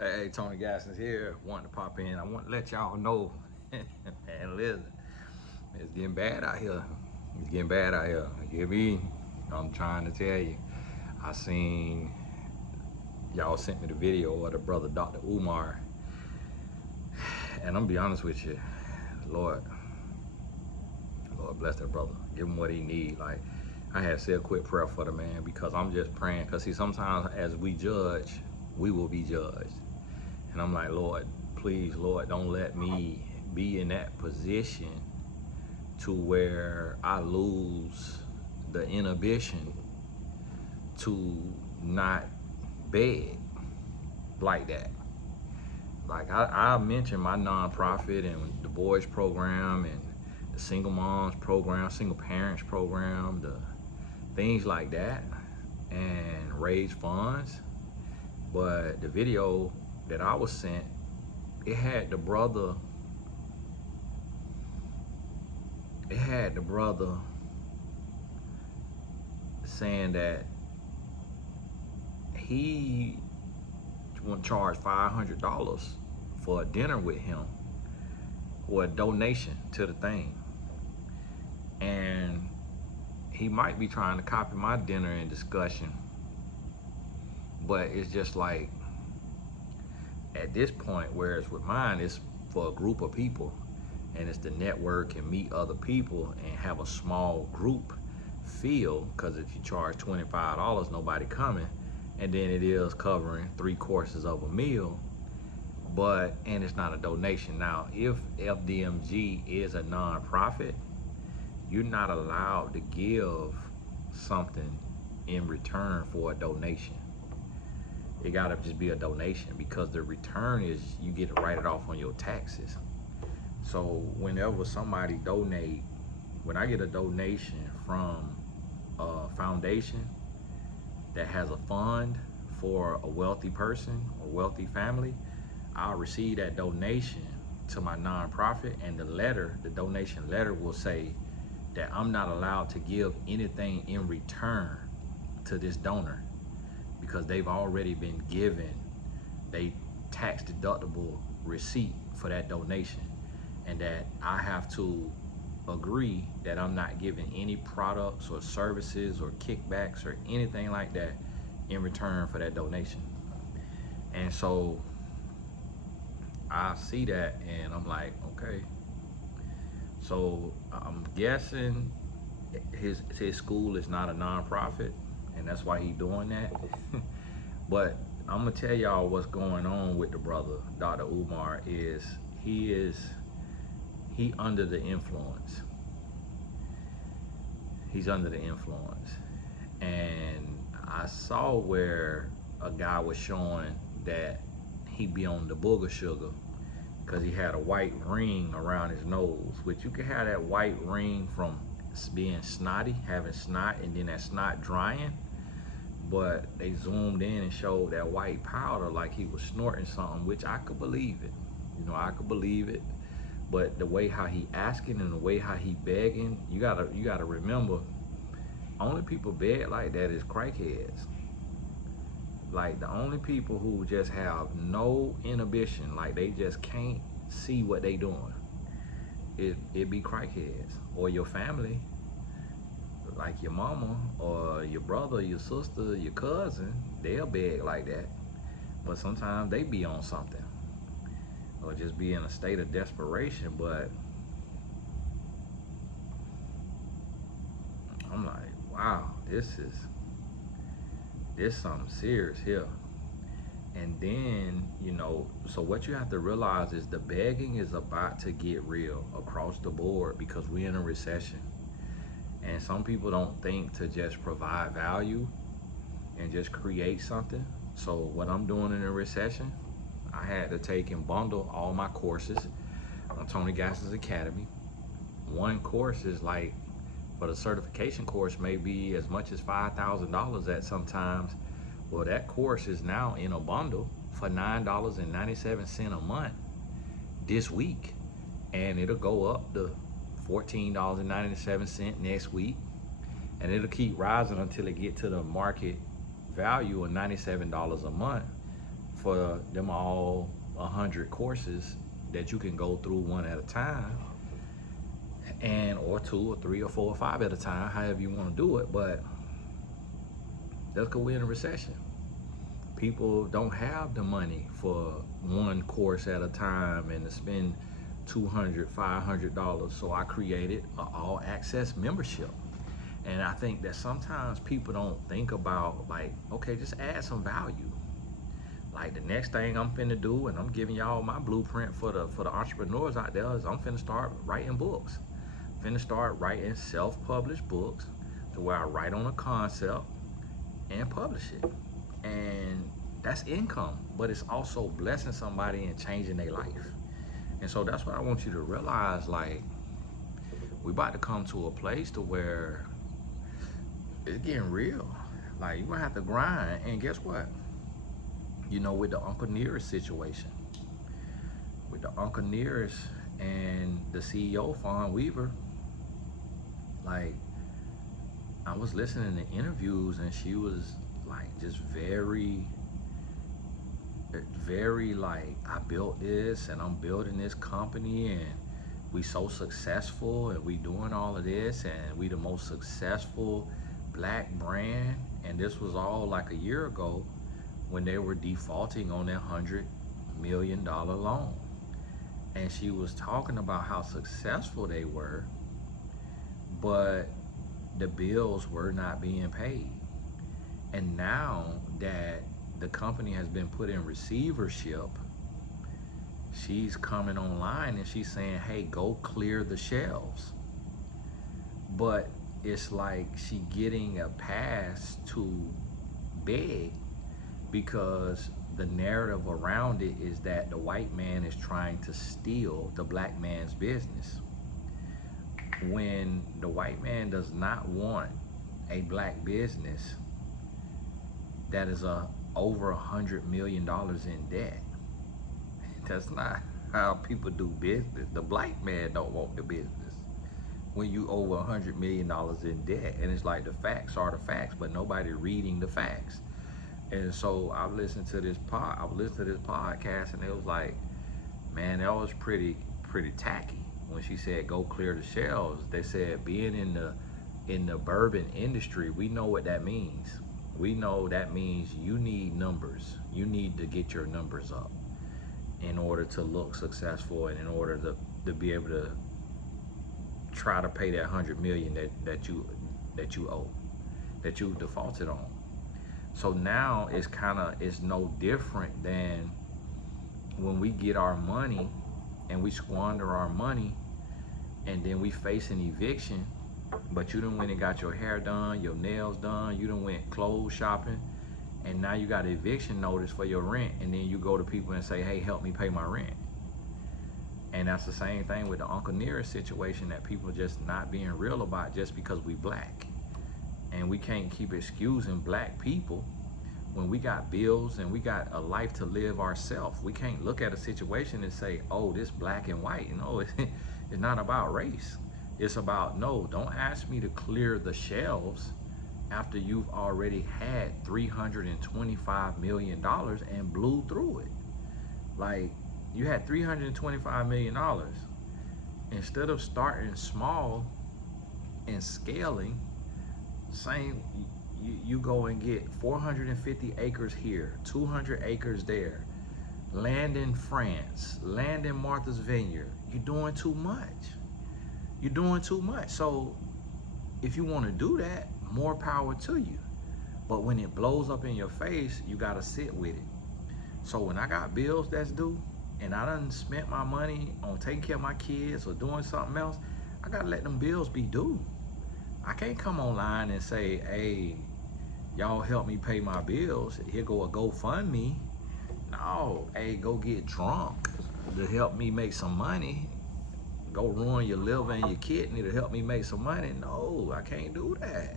Hey, Tony Gasson's here. Wanting to pop in. I want to let y'all know, man, listen, it's getting bad out here. It's getting bad out here. You hear me? I'm trying to tell you. I seen y'all sent me the video of the brother W.A.R. And I'm gonna be honest with you, Lord, Lord bless that brother. Give him what he need. Like I had said a quick prayer for the man because I'm just praying. Cause see, sometimes as we judge, we will be judged. And I'm like, Lord, please, Lord, don't let me be in that position to where I lose the inhibition to not beg like that. Like I mentioned my nonprofit and the boys program and the single moms program, single parents program, the things like that, and raise funds. But the video that I was sent, it had the brother saying that he want to charge $500 for a dinner with him or a donation to the thing. And he might be trying to copy my dinner in discussion, but it's just like at this point, whereas with mine, it's for a group of people and it's to network and meet other people and have a small group feel, because if you charge $25, nobody coming, and then it is covering 3 courses of a meal, and it's not a donation. Now, if FDMG is a nonprofit, you're not allowed to give something in return for a donation. It gotta just be a donation because the return is you get to write it off on your taxes. So whenever somebody donate, when I get a donation from a foundation that has a fund for a wealthy person or wealthy family, I'll receive that donation to my nonprofit, and the donation letter will say that I'm not allowed to give anything in return to this donor because they've already been given a tax deductible receipt for that donation, and that I have to agree that I'm not giving any products or services or kickbacks or anything like that in return for that donation. And so I see that and I'm like, okay. So I'm guessing his school is not a nonprofit and that's why he's doing that. But I'm gonna tell y'all what's going on with the brother W.A.R. is he under the influence. He's under the influence. And I saw where a guy was showing that he be on the booger sugar because he had a white ring around his nose, which you can have that white ring from being snotty, having snot, and then that snot drying. But they zoomed in and showed that white powder like he was snorting something, which I could believe it. I could believe it. But the way how he asking and the way how he begging, you gotta remember, only people beg like that is crackheads. Like the only people who just have no inhibition, like they just can't see what they doing, it be crackheads or your family, like your mama or your brother, your sister, your cousin. They'll beg like that, but sometimes they be on something or just be in a state of desperation. But I'm like, wow, this something serious here. And then, so what you have to realize is the begging is about to get real across the board because we're in a recession. And some people don't think to just provide value and just create something. So what I'm doing in a recession, I had to take and bundle all my courses on Tony Gasson's Academy. One course is like, for the certification course, may be as much as $5,000 at sometimes. Well, that course is now in a bundle for $9.97 a month this week. And it'll go up to $14.97 next week. And it'll keep rising until it get to the market value of $97 a month for them all 100 courses that you can go through one at a time, and or two or three or four or five at a time, however you want to do it. But that's because we're in a recession. People don't have the money for one course at a time and to spend $200, $500. So I created an all access membership. And I think that sometimes people don't think about, like, okay, just add some value. Like, the next thing I'm finna do, and I'm giving y'all my blueprint for the entrepreneurs out there, is I'm finna start writing books. Finna start writing self-published books to where I write on a concept and publish it. And that's income, but it's also blessing somebody and changing their life. And so that's what I want you to realize. Like, we about to come to a place to where it's getting real. Like, you're gonna have to grind. And guess what? You know, with the Uncle Nearest situation, with the Uncle Nearest and the CEO, Fawn Weaver, like, I was listening to interviews and she was like just very like, I built this and I'm building this company and we so successful and we doing all of this and we the most successful black brand. And this was all like a year ago when they were defaulting on their $100 million loan. And she was talking about how successful they were, but the bills were not being paid. And now that the company has been put in receivership, she's coming online and she's saying, hey, go clear the shelves. But it's like she getting a pass to beg because the narrative around it is that the white man is trying to steal the black man's business, when the white man does not want a black business that is over $100 million in debt. That's not how people do business. The black man don't want the business when you over $100 million in debt. And it's like, the facts are the facts, but nobody reading the facts. And so I listened to this podcast, and it was like, man, that was pretty tacky. When she said go clear the shelves, they said being in the bourbon industry, we know what that means. We know that means you need numbers. You need to get your numbers up in order to look successful and in order to be able to try to pay that $100 million that you owe, that you defaulted on. So now it's no different than when we get our money and we squander our money and then we face an eviction, but you done went and got your hair done, your nails done, you done went clothes shopping, and now you got an eviction notice for your rent, and then you go to people and say, hey, help me pay my rent. And that's the same thing with the Uncle Nearest situation, that people just not being real about just because we black. And we can't keep excusing black people when we got bills and we got a life to live ourselves. We can't look at a situation and say, oh, this black and white. No, it's not about race. It's about, no, don't ask me to clear the shelves after you've already had $325 million and blew through it. Like, you had $325 million. Instead of starting small and scaling, saying you go and get 450 acres here, 200 acres there, land in France, land in Martha's Vineyard, you're doing too much. You're doing too much. So if you want to do that, more power to you. But when it blows up in your face, you got to sit with it. So when I got bills that's due and I done spent my money on taking care of my kids or doing something else, I got to let them bills be due. I can't come online and say, hey, y'all help me pay my bills. Here go a GoFundMe. No, hey, go get drunk to help me make some money. Go ruin your liver and your kidney to help me make some money. No, I can't do that.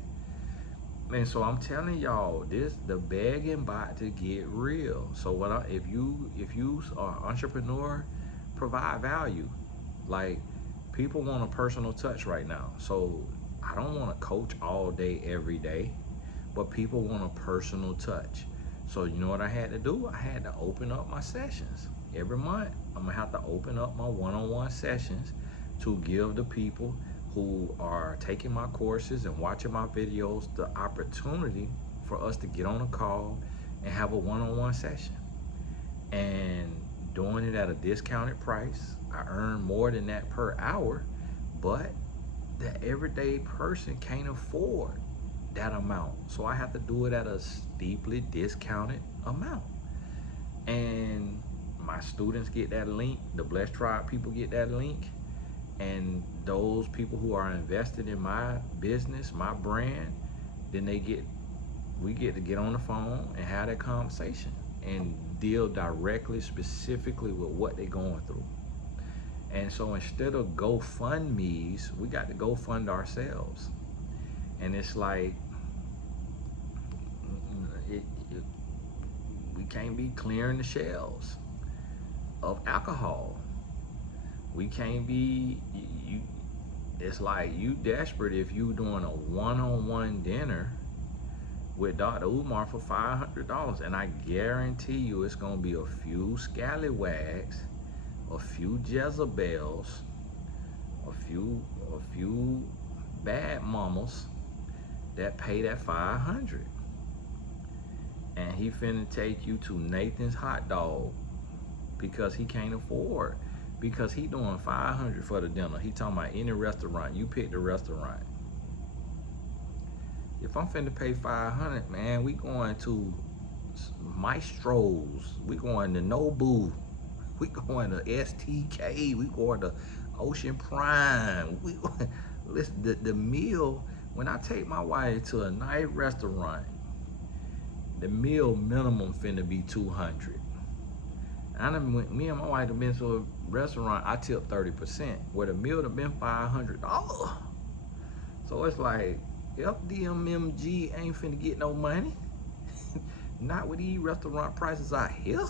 And so I'm telling y'all, the begging about to get real. So if you are an entrepreneur, provide value. Like, people want a personal touch right now. So I don't want to coach all day, every day, but people want a personal touch. So you know what I had to do? I had to open up my sessions. Every month, I'm gonna have to open up my one-on-one sessions to give the people who are taking my courses and watching my videos the opportunity for us to get on a call and have a one-on-one session. And doing it at a discounted price, I earn more than that per hour, but the everyday person can't afford that amount. So I have to do it at a steeply discounted amount. And my students get that link, the Blessed Tribe people get that link, and those people who are invested in my business, my brand, then we get to get on the phone and have that conversation and deal directly, specifically with what they're going through. And so instead of GoFundMe's, we got to go fund ourselves. And it's like, we can't be clearing the shelves of alcohol. We can't be, it's like you desperate if you doing a one-on-one dinner with Dr. Umar for $500. And I guarantee you it's gonna be a few scallywags, a few Jezebels, a few bad mamas that pay that $500. And he finna take you to Nathan's Hot Dog because he can't afford, because he doing $500 for the dinner. He talking about any restaurant, you pick the restaurant. If I'm finna pay $500, man, we going to Maestro's, we going to Nobu, we going to STK, we going to Ocean Prime. We going, listen, the meal, when I take my wife to a nice restaurant, the meal minimum finna be $200. Me and my wife have been to a restaurant, I tip 30%, where the meal have been $500. So it's like, FDMMG ain't finna get no money. Not with these restaurant prices out here.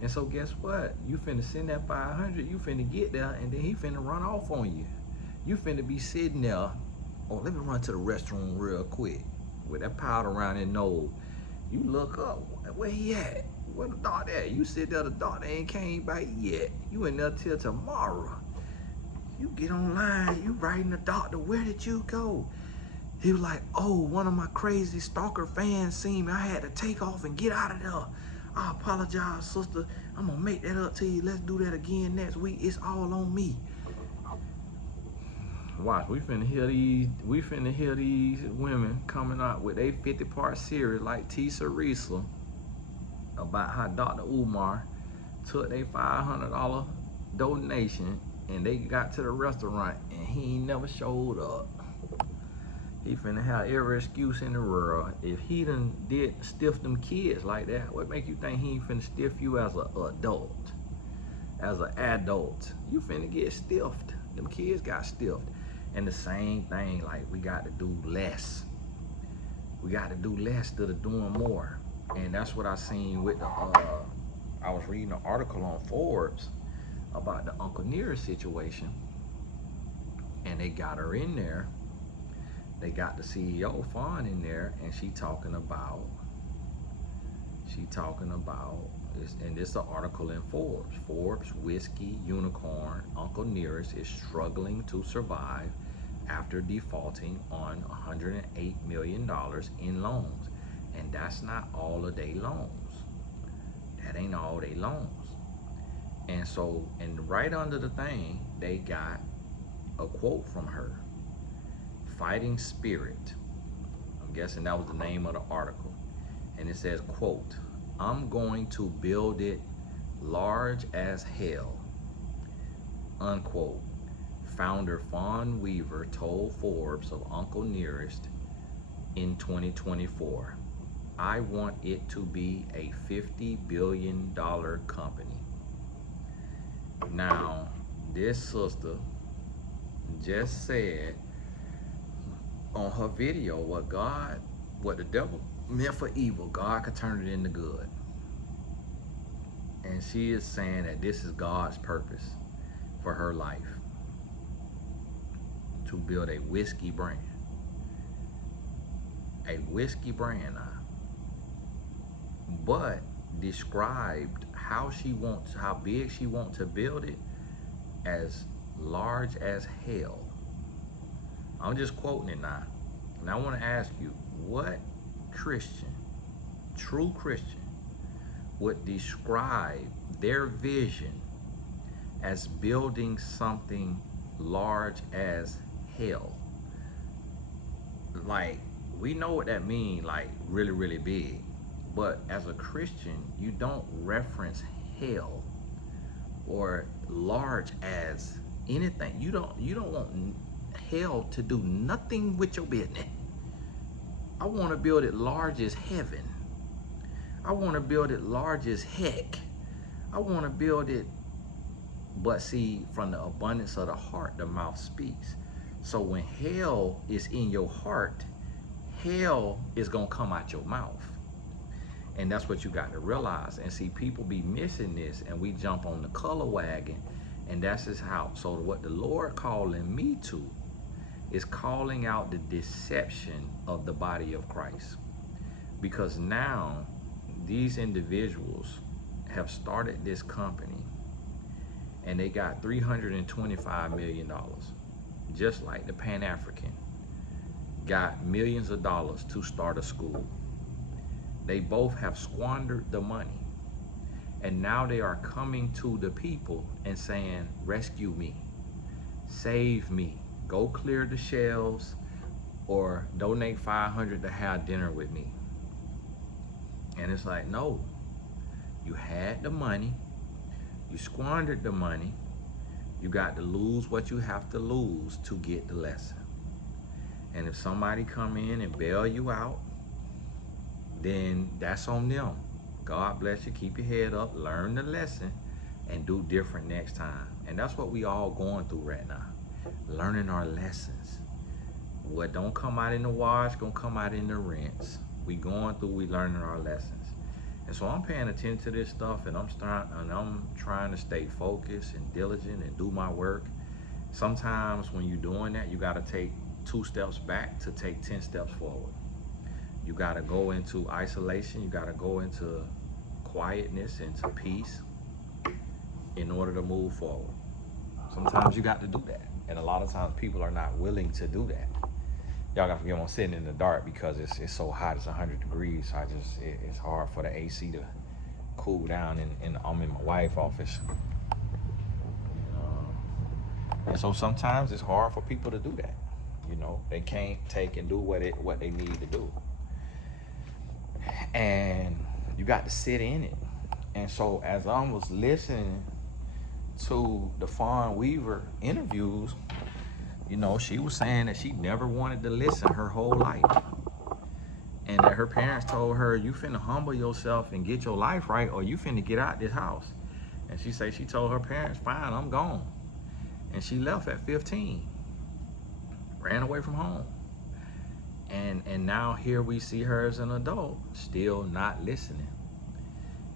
And so guess what? You finna send that $500, you finna get there, and then he finna run off on you. You finna be sitting there, oh, let me run to the restroom real quick, with that powder around his nose. You look up, where he at? Where the doctor at? You sit there, the doctor ain't came back yet. You in there till tomorrow. You get online, you writing the doctor, where did you go? He was like, oh, one of my crazy stalker fans seen me. I had to take off and get out of there. I apologize, sister. I'm gonna make that up to you. Let's do that again next week. It's all on me. Watch, we finna hear these women coming out with a 50-part series like Tisa Risa about how Dr. Umar took their $500 donation and they got to the restaurant and he ain't never showed up. He finna have every excuse in the world. If he done did stiff them kids like that, what make you think he ain't finna stiff you as an adult? As an adult, you finna get stiffed. Them kids got stiffed. And the same thing, like, we got to do less. We got to do less instead of doing more. And that's what I seen with the, I was reading an article on Forbes about the Uncle Nearest situation. And they got her in there. They got the CEO, Fawn, in there, and she talking about, and this is an article in Forbes. Forbes whiskey unicorn Uncle Nearest is struggling to survive after defaulting on $108 million in loans. And that's not all of their loans. That ain't all their loans. And so, and right under the thing, they got a quote from her. Fighting Spirit. I'm guessing that was the name of the article. And it says, quote, I'm going to build it large as hell, unquote. Founder Fawn Weaver told Forbes of Uncle Nearest in 2024. I want it to be a $50 billion company. Now, this sister just said on her video what the devil meant for evil, God could turn it into good. And she is saying that this is God's purpose for her life, to build a whiskey brand. A whiskey brand now. but described how big she wants to build it, as large as hell. I'm just quoting it now. And I want to ask you, what Christian, true Christian, would describe their vision as building something large as hell? Like, we know what that means, like really, really big. But as a Christian, you don't reference hell or large as anything. You don't want hell to do nothing with your business. I want to build it large as heaven. I want to build it large as heck. I want to build it, but see, from the abundance of the heart, the mouth speaks. So when hell is in your heart, hell is going to come out your mouth. And that's what you got to realize. And see, people be missing this, and we jump on the color wagon, and that's just how. So what the Lord calling me to is calling out the deception of the body of Christ. Because now these individuals have started this company, and they got $325 million, just like the Pan-African got millions of dollars to start a school. They both have squandered the money, and now they are coming to the people and saying, rescue me, save me, go clear the shelves, or donate $500 to have dinner with me. And it's like, no, you had the money, you squandered the money, you got to lose what you have to lose to get the lesson. And if somebody come in and bail you out, then that's on them. God bless you, keep your head up, learn the lesson, and do different next time. And that's what we all going through right now, learning our lessons. What don't come out in the wash, gonna come out in the rinse. We learning our lessons. And so I'm paying attention to this stuff, and I'm trying to stay focused and diligent and do my work. Sometimes when you're doing that, you gotta take 2 steps back to take 10 steps forward. You gotta go into isolation, you gotta go into quietness, into peace in order to move forward. Sometimes you got to do that. And a lot of times people are not willing to do that. Y'all gotta forgive me, I'm sitting in the dark because it's so hot, it's 100 degrees. So it's hard for the AC to cool down, and I'm in my wife's office. And so sometimes it's hard for people to do that. You know, they can't take and do what they need to do. And you got to sit in it. And so as I was listening to the Fawn Weaver interviews, you know, she was saying that she never wanted to listen her whole life. And that her parents told her, you finna humble yourself and get your life right, or you finna get out this house. And she said she told her parents, fine, I'm gone. And she left at 15, ran away from home. And now here we see her as an adult, still not listening.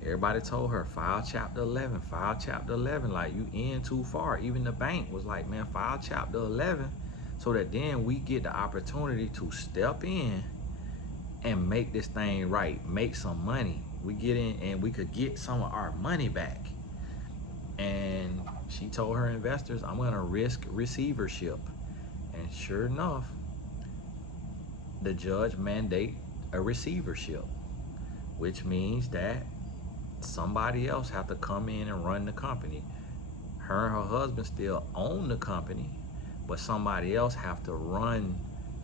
Everybody told her, file chapter 11, file chapter 11, like you in too far. Even the bank was like, man, file chapter 11, so that then we get the opportunity to step in and make this thing right, make some money. We get in and we could get some of our money back. And she told her investors, I'm gonna risk receivership. And sure enough, the judge mandate a receivership, which means that somebody else have to come in and run the company. Her and her husband still own the company, but somebody else have to run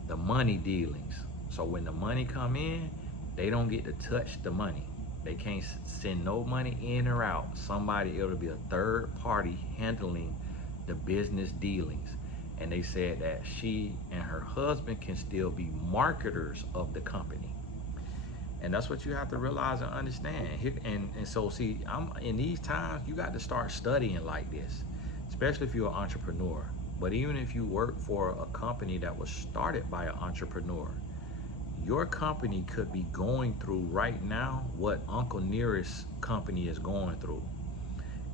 the money dealings. So when the money come in, they don't get to touch the money. They can't send no money in or out. It'll be a third party handling the business dealings. And they said that she and her husband can still be marketers of the company. And that's what you have to realize and understand. And so see, in these times, you got to start studying like this, especially if you're an entrepreneur. But even if you work for a company that was started by an entrepreneur, your company could be going through right now what Uncle Nearest's company is going through.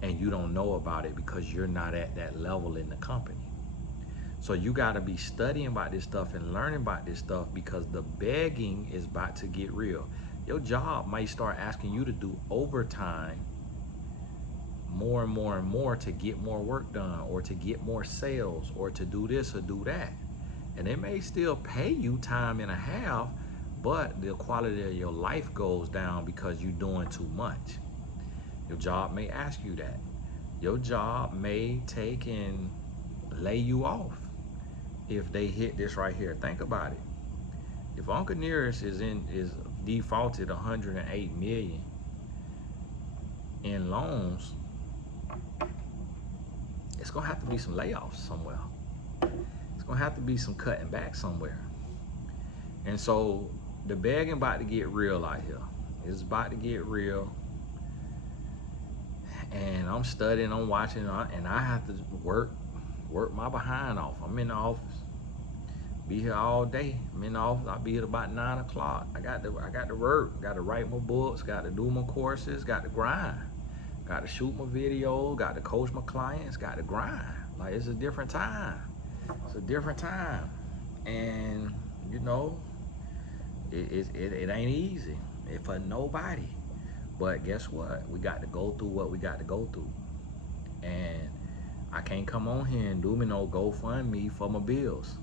And you don't know about it because you're not at that level in the company. So you got to be studying about this stuff and learning about this stuff, because the begging is about to get real. Your job might start asking you to do overtime more and more and more to get more work done, or to get more sales, or to do this or do that. And they may still pay you time and a half, but the quality of your life goes down because you're doing too much. Your job may ask you that. Your job may take and lay you off if they hit this right here. Think about it. If Uncle Nearest is defaulted 108 million in loans, it's gonna have to be some layoffs somewhere. It's gonna have to be some cutting back somewhere. And so the begging about to get real out here. It's about to get real. And I'm studying, I'm watching, and I have to work my behind off. I'm in the office, be here all day. I'm in the office. I'll be here about 9 o'clock. I got to work. Got to write my books. Got to do my courses. Got to grind. Got to shoot my video. Got to coach my clients. Got to grind. Like, it's a different time. It's a different time, and you know, it ain't easy for nobody. But guess what? We got to go through what we got to go through. And I can't come on here and do me no GoFundMe for my bills.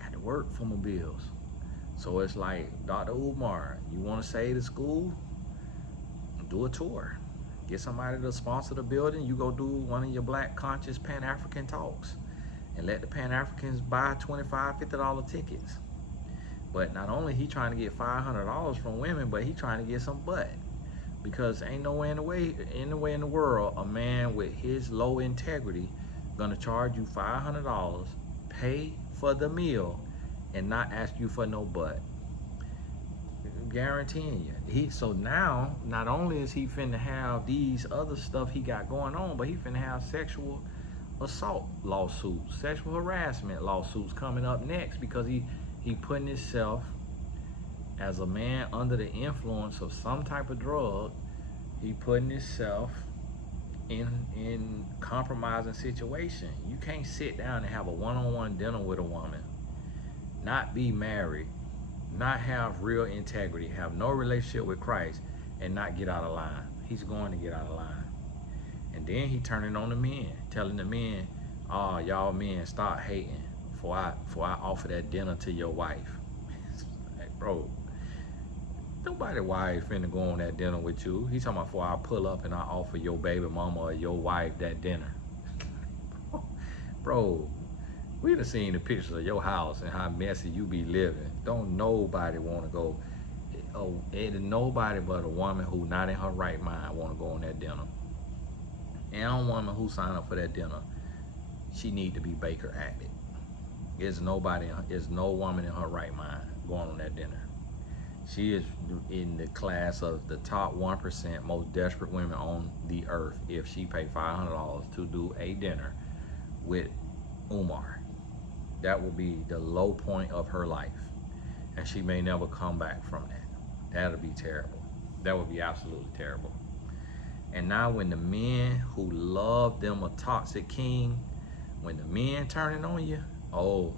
Got to work for my bills. So it's like, W.A.R, you want to save the school? Do a tour. Get somebody to sponsor the building. You go do one of your Black conscious Pan-African talks. And let the Pan-Africans buy $25, $50 tickets. But not only he trying to get $500 from women, but he trying to get some butt. Because ain't nowhere in the world a man with his low integrity gonna charge you $500, pay for the meal, and not ask you for no butt. Guaranteeing you. So now, not only is he finna have these other stuff he got going on, but he finna have sexual assault lawsuits, sexual harassment lawsuits coming up next, because he putting himself as a man under the influence of some type of drug. He putting himself in compromising situation. You can't sit down and have a one-on-one dinner with a woman, not be married, not have real integrity, have no relationship with Christ, and not get out of line. He's going to get out of line. And then he turning on the men, telling the men, "Oh, y'all men, stop hating before I offer that dinner to your wife." Like, bro, nobody wife finna go on that dinner with you. He's talking about before I pull up and I offer your baby mama or your wife that dinner. Bro, we done seen the pictures of your house and how messy you be living. Don't nobody want to go. Oh, ain't nobody but a woman who not in her right mind want to go on that dinner. And a woman who signed up for that dinner, she need to be Baker acted. There's no woman in her right mind going on that dinner. She is in the class of the top 1% most desperate women on the earth if she paid $500 to do a dinner with Umar. That will be the low point of her life. And she may never come back from that. That'll be terrible. That would be absolutely terrible. And now when the men who love them a toxic king, when the men turning on you, oh,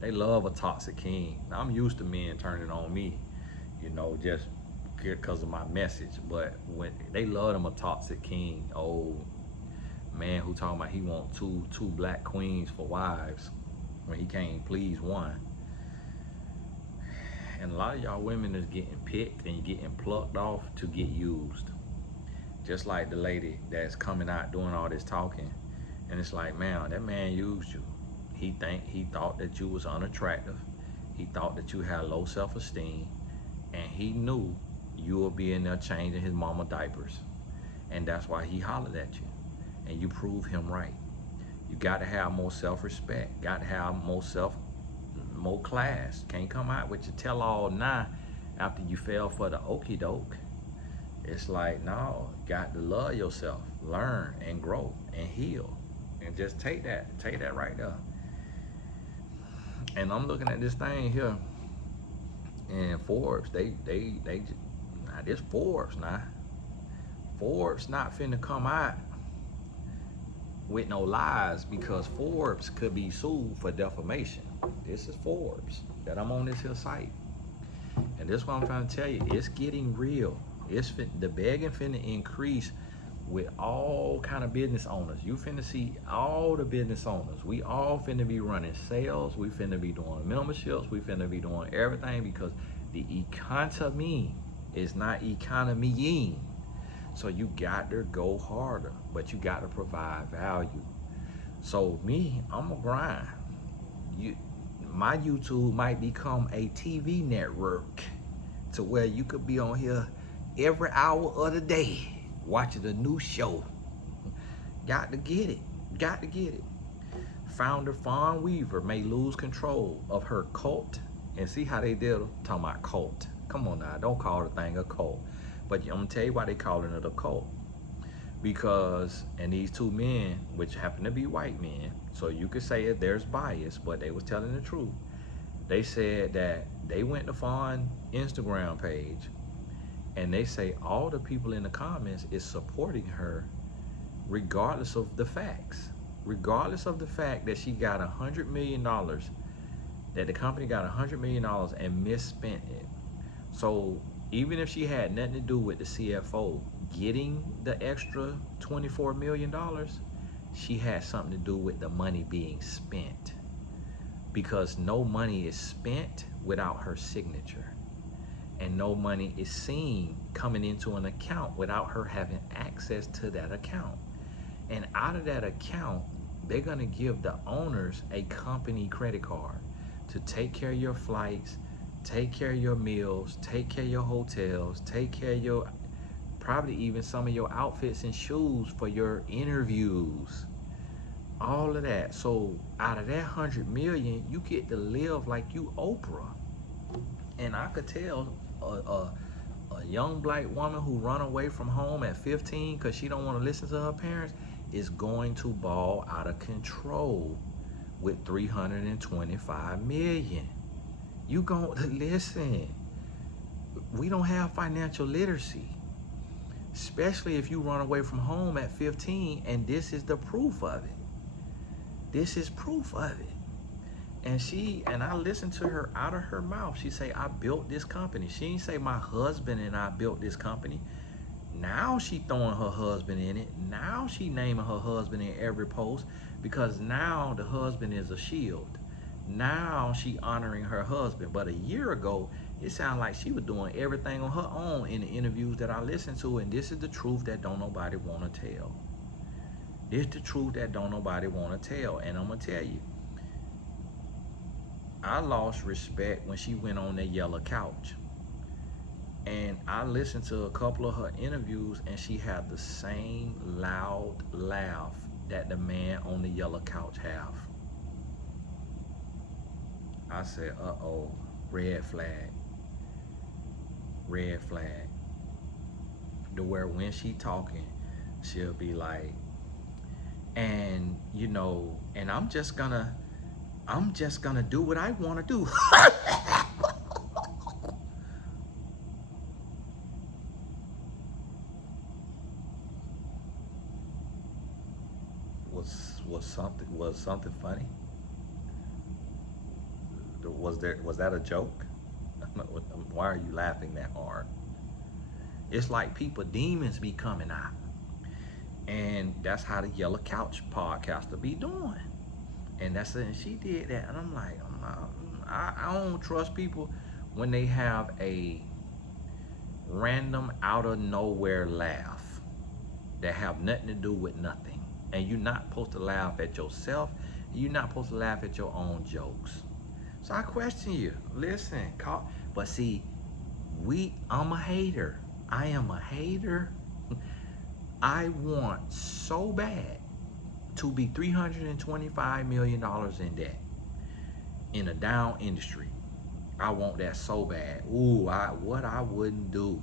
they love a toxic king. Now, I'm used to men turning on me, you know, just because of my message. But when they love them a toxic king, oh, man who talking about he want two black queens for wives when he can't please one. And a lot of y'all women is getting picked and getting plucked off to get used. Just like the lady that's coming out doing all this talking. And it's like, man, that man used you. He thought that you was unattractive. He thought that you had low self-esteem. And he knew you would be in there changing his mama diapers. And that's why he hollered at you. And you prove him right. You got to have more self-respect. Got to have more class. Can't come out with your tell-all now after you fell for the okie doke. It's like, no, got to love yourself, learn and grow and heal, and just take that right there. And I'm looking at this thing here, and Forbes, now this Forbes now. Forbes not finna come out with no lies, because Forbes could be sued for defamation. This is Forbes that I'm on this here site. And And this is what I'm trying to tell you. It's getting real. The begging finna increase with all kind of business owners. You finna see all the business owners. We all finna be running sales. We finna be doing memberships. We finna be doing everything because the economy is not economying. So you got to go harder, but you got to provide value. So me, I'm a grind. My YouTube might become a TV network to where you could be on here every hour of the day watching a new show. Got to get it. Got to get it. Founder Fawn Weaver may lose control of her cult. And see how they did them? Talking about cult. Come on now, don't call the thing a cult. But I'm gonna tell you why they calling it a cult. Because, and these two men, which happen to be white men, so you could say that there's bias, but they was telling the truth. They said that they went to Fawn Instagram page and they say all the people in the comments is supporting her regardless of the facts. Regardless of the fact that she got $100 million, that the company got $100 million and misspent it. So even if she had nothing to do with the CFO getting the extra $24 million, she had something to do with the money being spent. Because no money is spent without her signature. And no money is seen coming into an account without her having access to that account. And out of that account, they're gonna give the owners a company credit card to take care of your flights, take care of your meals, take care of your hotels, take care of your, probably even some of your outfits and shoes for your interviews. All of that. So out of that 100 million, you get to live like you Oprah. And I could tell a young black woman who run away from home at 15 because she don't want to listen to her parents is going to ball out of control with 325 million. You gon' listen. We don't have financial literacy, especially if you run away from home at 15, and this is the proof of it. This is proof of it. And I listened to her out of her mouth. She say, I built this company. She didn't say my husband and I built this company. Now she throwing her husband in it. Now she naming her husband in every post because now the husband is a shield. Now she honoring her husband. But a year ago, it sounded like she was doing everything on her own in the interviews that I listened to. And this is the truth that don't nobody want to tell. This is the truth that don't nobody want to tell. And I'm going to tell you, I lost respect when she went on that yellow couch. And I listened to a couple of her interviews and she had the same loud laugh that the man on the yellow couch have. I said, uh-oh, red flag. Red flag. To where when she talking, she'll be like, and you know, and I'm just gonna do what I want to do. Was something funny? Was that a joke? Why are you laughing that hard? It's like demons be coming out. And that's how the Yellow Couch podcaster be doing. And that's it. And she did that. And I'm like, I don't trust people when they have a random out of nowhere laugh that have nothing to do with nothing. And you're not supposed to laugh at yourself. You're not supposed to laugh at your own jokes. So I question you. Listen, but see, I'm a hater. I am a hater. I want so bad to be $325 million in debt in a down industry. I want that so bad. Ooh, what I wouldn't do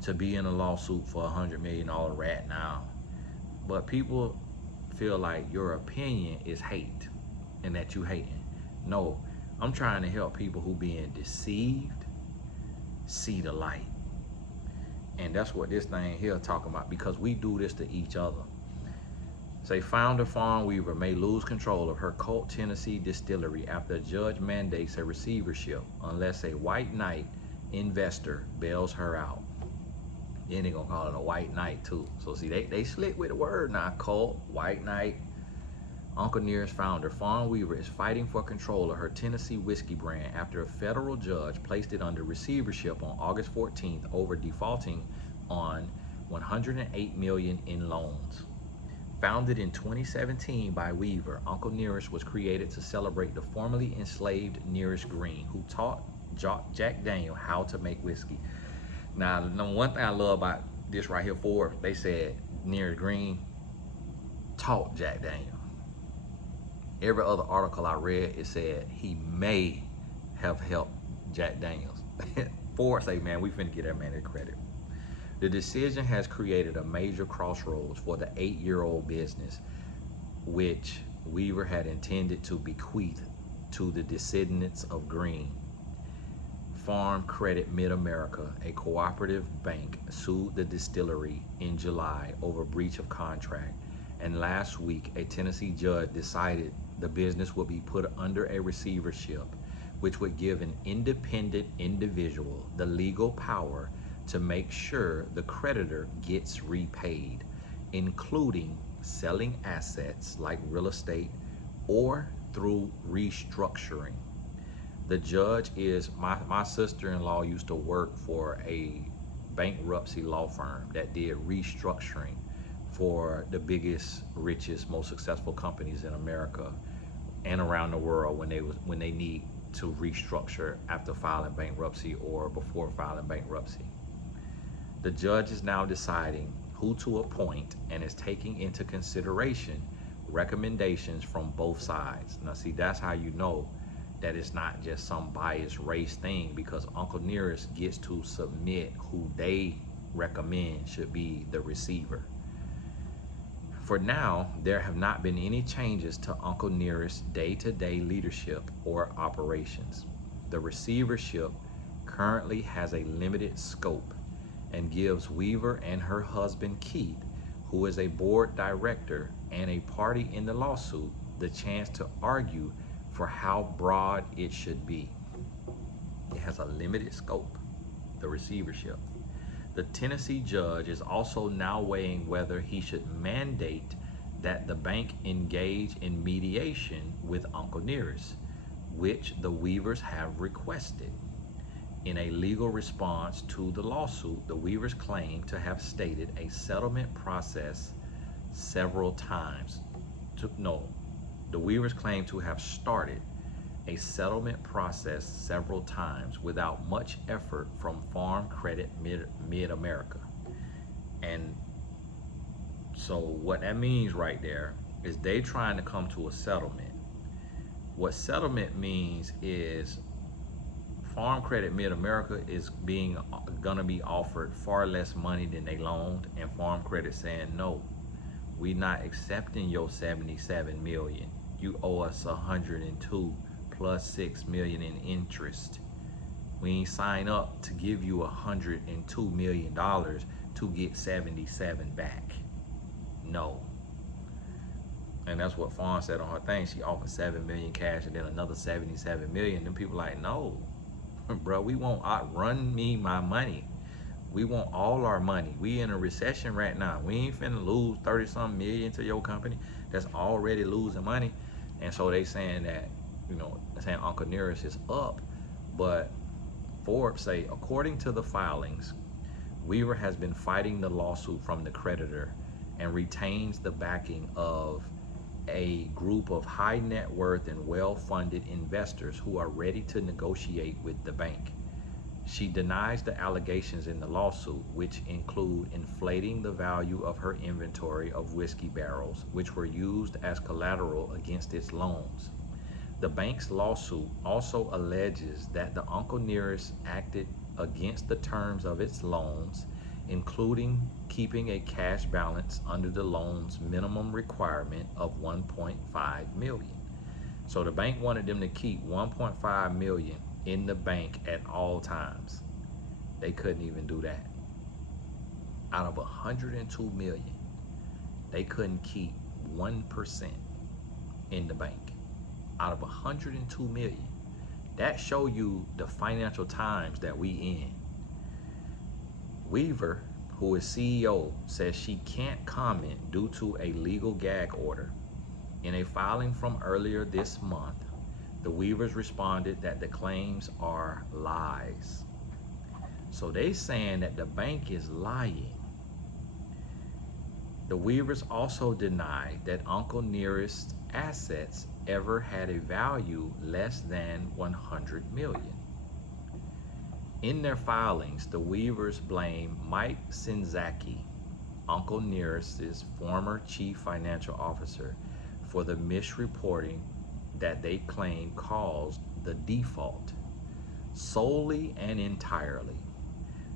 to be in a lawsuit for $100 million right now. But people feel like your opinion is hate and that you hating. No, I'm trying to help people who being deceived see the light. And that's what this thing here talking about, because we do this to each other. Say, founder Fawn Weaver may lose control of her Colt Tennessee distillery after a judge mandates a receivership unless a white knight investor bails her out. Then they gonna call it a white knight too. So see, they slick with the word now. Cult, white knight. Uncle Nearest founder Fawn Weaver is fighting for control of her Tennessee whiskey brand after a federal judge placed it under receivership on August 14th over defaulting on $108 million in loans. Founded in 2017 by Weaver, Uncle Nearest was created to celebrate the formerly enslaved Nearest Green, who taught Jack Daniel how to make whiskey. Now, one thing I love about this right here, Forbes, they said Nearest Green taught Jack Daniel. Every other article I read, it said he may have helped Jack Daniels. Forbes say, man, we finna get that man his credit. The decision has created a major crossroads for the 8-year-old business, which Weaver had intended to bequeath to the descendants of Green. Farm Credit Mid-America, a cooperative bank, sued the distillery in July over breach of contract, and last week a Tennessee judge decided the business would be put under a receivership, which would give an independent individual the legal power to make sure the creditor gets repaid, including selling assets like real estate or through restructuring. The judge is, my sister-in-law used to work for a bankruptcy law firm that did restructuring for the biggest, richest, most successful companies in America and around the world when they need to restructure after filing bankruptcy or before filing bankruptcy. The judge is now deciding who to appoint and is taking into consideration recommendations from both sides. Now see, that's how you know that it's not just some biased race thing, because Uncle Nearest gets to submit who they recommend should be the receiver. For now, there have not been any changes to Uncle Nearest's day-to-day leadership or operations. The receivership currently has a limited scope and gives Weaver and her husband Keith, who is a board director and a party in the lawsuit, the chance to argue for how broad it should be. It has a limited scope, the receivership. The Tennessee judge is also now weighing whether he should mandate that the bank engage in mediation with Uncle Nearest, which the Weavers have requested. In a legal response to the lawsuit, the Weavers claim to have stated a settlement process several times. The Weavers claim to have started a settlement process several times without much effort from Farm Credit Mid-America. And so what that means right there is they trying to come to a settlement. What settlement means is Farm Credit Mid-America is gonna be offered far less money than they loaned, and Farm Credit saying, no, we not accepting your 77 million. You owe us 102 plus 6 million in interest. We ain't sign up to give you $102 million to get 77 back. No. And that's what Fawn said on her thing. She offered 7 million cash and then another 77 million. Then people like, no, bro, we won't outrun me my money. We want all our money. We in a recession right now. We ain't finna lose 30-something million to your company that's already losing money. And so they saying that, saying Uncle Nearest is up, but Forbes say, according to the filings, Weaver has been fighting the lawsuit from the creditor and retains the backing of a group of high net worth and well-funded investors who are ready to negotiate with the bank. She denies the allegations in the lawsuit, which include inflating the value of her inventory of whiskey barrels, which were used as collateral against its loans. The bank's lawsuit also alleges that the Uncle Nearest acted against the terms of its loans, including keeping a cash balance under the loan's minimum requirement of 1.5 million. So the bank wanted them to keep 1.5 million in the bank at all times. They couldn't even do that. Out of 102 million, they couldn't keep 1% in the bank. Out of 102 million, That show you the financial times that we in. Weaver, who is CEO, says she can't comment due to a legal gag order. In a filing from earlier this month, the Weavers responded that the claims are lies. So they saying that the bank is lying. The Weavers also denied that Uncle Nearest's assets ever had a value less than 100 million. In their filings, the Weavers blame Mike Senzaki, Uncle Nearest's former chief financial officer, for the misreporting that they claim caused the default, solely and entirely.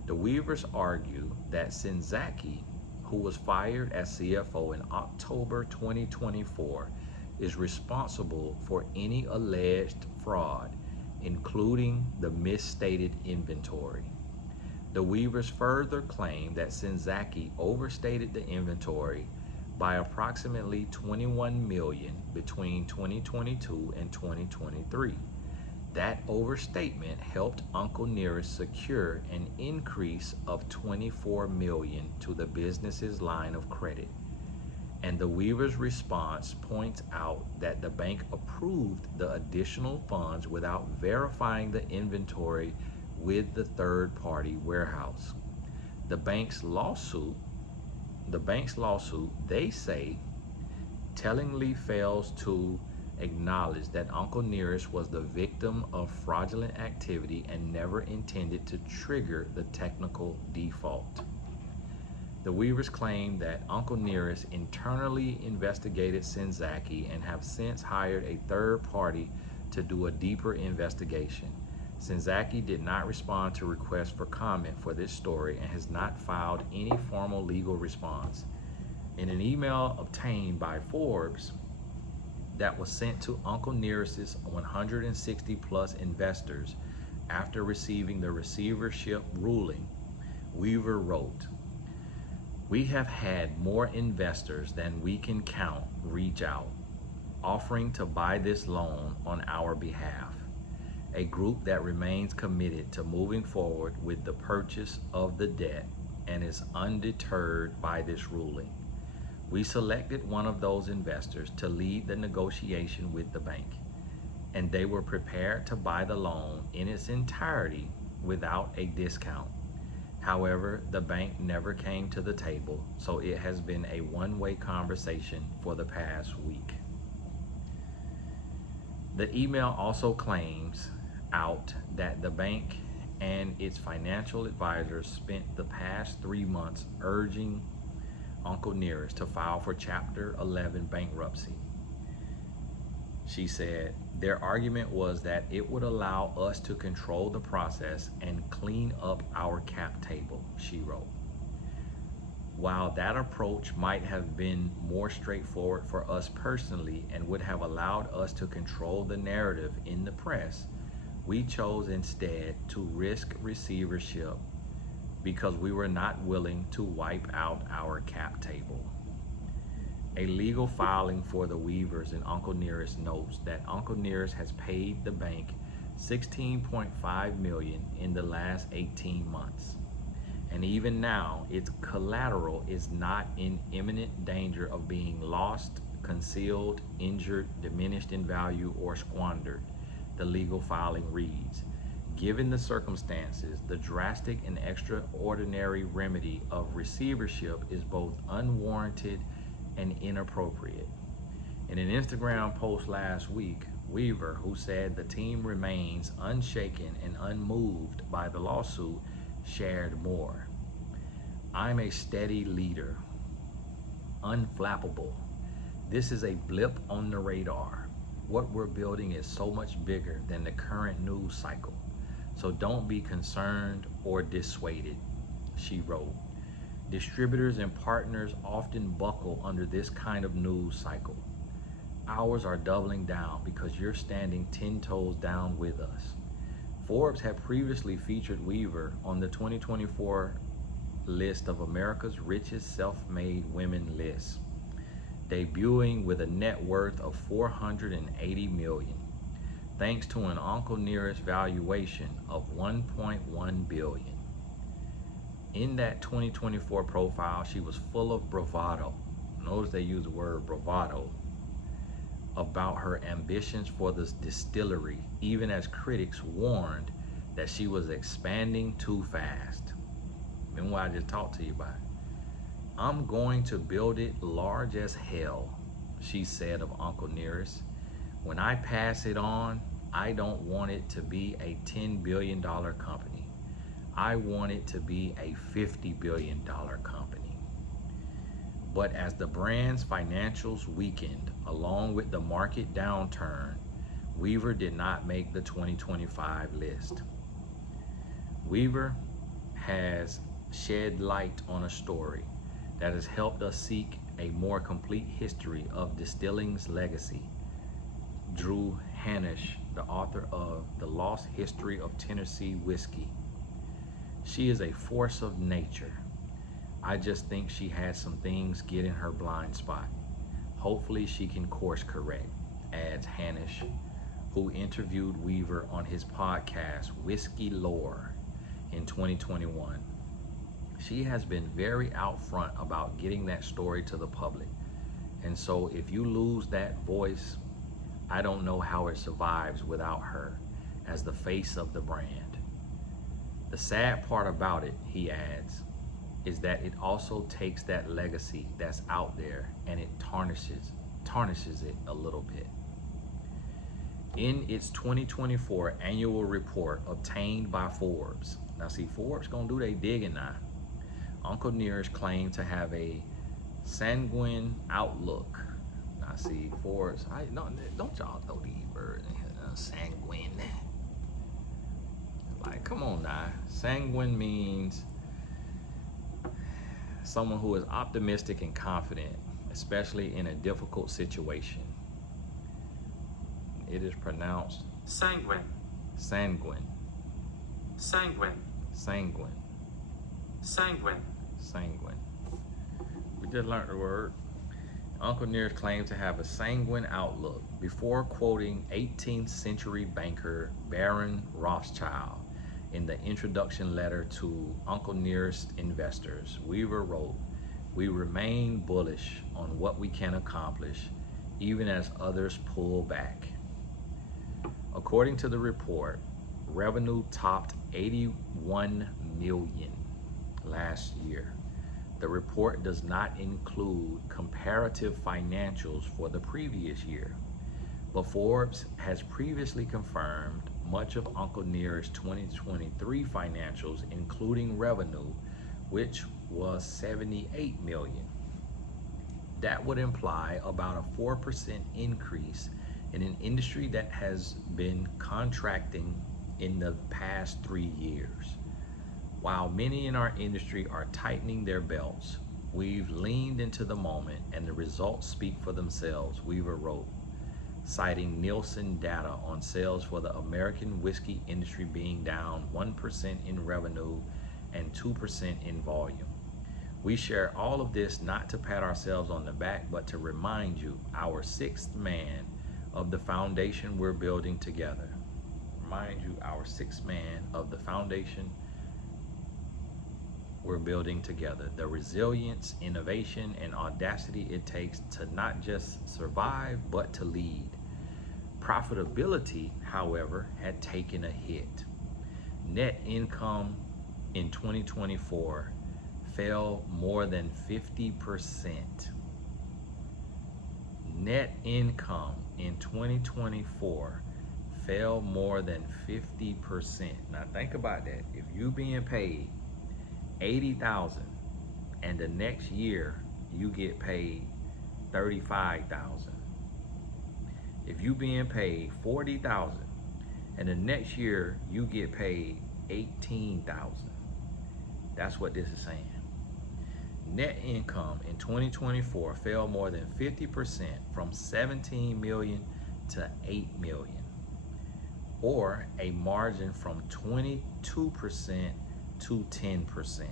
The Weavers argue that Senzaki, who was fired as CFO in October 2024, is responsible for any alleged fraud, including the misstated inventory. The Weavers further claim that Senzaki overstated the inventory by approximately 21 million between 2022 and 2023. That overstatement helped Uncle Nearest secure an increase of 24 million to the business's line of credit. And the Weavers' response points out that the bank approved the additional funds without verifying the inventory with the third-party warehouse. The bank's lawsuit, they say, tellingly fails to acknowledge that Uncle Nearest was the victim of fraudulent activity and never intended to trigger the technical default. The Weavers claim that Uncle Nearest internally investigated Senzaki and have since hired a third party to do a deeper investigation. Senzaki did not respond to requests for comment for this story and has not filed any formal legal response. In an email obtained by Forbes that was sent to Uncle Nearest's 160 plus investors after receiving the receivership ruling, Weaver wrote, "We have had more investors than we can count reach out, offering to buy this loan on our behalf, a group that remains committed to moving forward with the purchase of the debt and is undeterred by this ruling. We selected one of those investors to lead the negotiation with the bank, and they were prepared to buy the loan in its entirety without a discount. However, the bank never came to the table, so it has been a one-way conversation for the past week." The email also claims out that the bank and its financial advisors spent the past 3 months urging Uncle Nearest to file for Chapter 11 bankruptcy. She said, "Their argument was that it would allow us to control the process and clean up our cap table," she wrote. While that approach might have been more straightforward for us personally and would have allowed us to control the narrative in the press, we chose instead to risk receivership because we were not willing to wipe out our cap table. A legal filing for the Weavers and Uncle Nearest notes that Uncle Nearest has paid the bank $16.5 million in the last 18 months. And even now, its collateral is not in imminent danger of being lost, concealed, injured, diminished in value, or squandered, the legal filing reads. Given the circumstances, the drastic and extraordinary remedy of receivership is both unwarranted and inappropriate. In an Instagram post last week, Weaver, who said the team remains unshaken and unmoved by the lawsuit, shared more. "I'm a steady leader, unflappable. This is a blip on the radar. What we're building is so much bigger than the current news cycle. So don't be concerned or dissuaded," she wrote. "Distributors and partners often buckle under this kind of news cycle. Ours are doubling down because you're standing 10 toes down with us." Forbes had previously featured Weaver on the 2024 list of America's richest self-made women list, debuting with a net worth of $480 million. thanks to an Uncle Nearest valuation of $1.1 billion. In that 2024 profile, she was full of bravado. Notice they use the word bravado about her ambitions for this distillery, even as critics warned that she was expanding too fast. Remember what I just talked to you about? I'm going to build it large as hell, she said of Uncle Nearest. When I pass it on, I don't want it to be a $10 billion company. I want it to be a $50 billion company. But as the brand's financials weakened, along with the market downturn, W.A.R did not make the 2025 list. W.A.R has shed light on a story that has helped us seek a more complete history of distilling's legacy. Drew Hanisch, the author of The Lost History of Tennessee Whiskey. She is a force of nature. I just think she had some things get in her blind spot. Hopefully she can course correct, adds Hanisch, who interviewed W.A.R on his podcast, W.A.R in 2021. She has been very out front about getting that story to the public. And so if you lose that voice, I don't know how it survives without her as the face of the brand. The sad part about it, he adds, is that it also takes that legacy that's out there and it tarnishes it a little bit. In its 2024 annual report obtained by Forbes, now see, Forbes gonna do their digging now. Uncle Nearest claimed to have a sanguine outlook. Now see, Forbes, don't y'all throw these words in here, sanguine. Like, come on now. Sanguine means someone who is optimistic and confident, especially in a difficult situation. It is pronounced sanguine. Sanguine. Sanguine. Sanguine. Sanguine. Sanguine. We just learned the word. Uncle Nearest claimed to have a sanguine outlook before quoting 18th century banker Baron Rothschild in the introduction letter to Uncle Nearest investors. W.A.R wrote, "We remain bullish on what we can accomplish, even as others pull back." According to the report, revenue topped $81 million last year. The report does not include comparative financials for the previous year, but Forbes has previously confirmed much of Uncle Nearest's 2023 financials, including revenue, which was $78 million. That would imply about a 4% increase in an industry that has been contracting in the past 3 years. While many in our industry are tightening their belts, we've leaned into the moment and the results speak for themselves, W.A.R wrote, citing Nielsen data on sales for the American whiskey industry being down 1% in revenue and 2% in volume. We share all of this not to pat ourselves on the back, but to remind you, our sixth man of the foundation we're building together. Remind you, our sixth man of the foundation we're building together. The resilience, innovation, and audacity it takes to not just survive, but to lead. Profitability, however, had taken a hit. Net income in 2024 fell more than 50%. Net income in 2024 fell more than 50%. Now think about that. If you being paid $80,000 and the next year you get paid $35,000. If you being paid $40,000 and the next year you get paid $18,000. That's what this is saying. Net income in 2024 fell more than 50% from 17 million to 8 million, or a margin from 22% to 10%.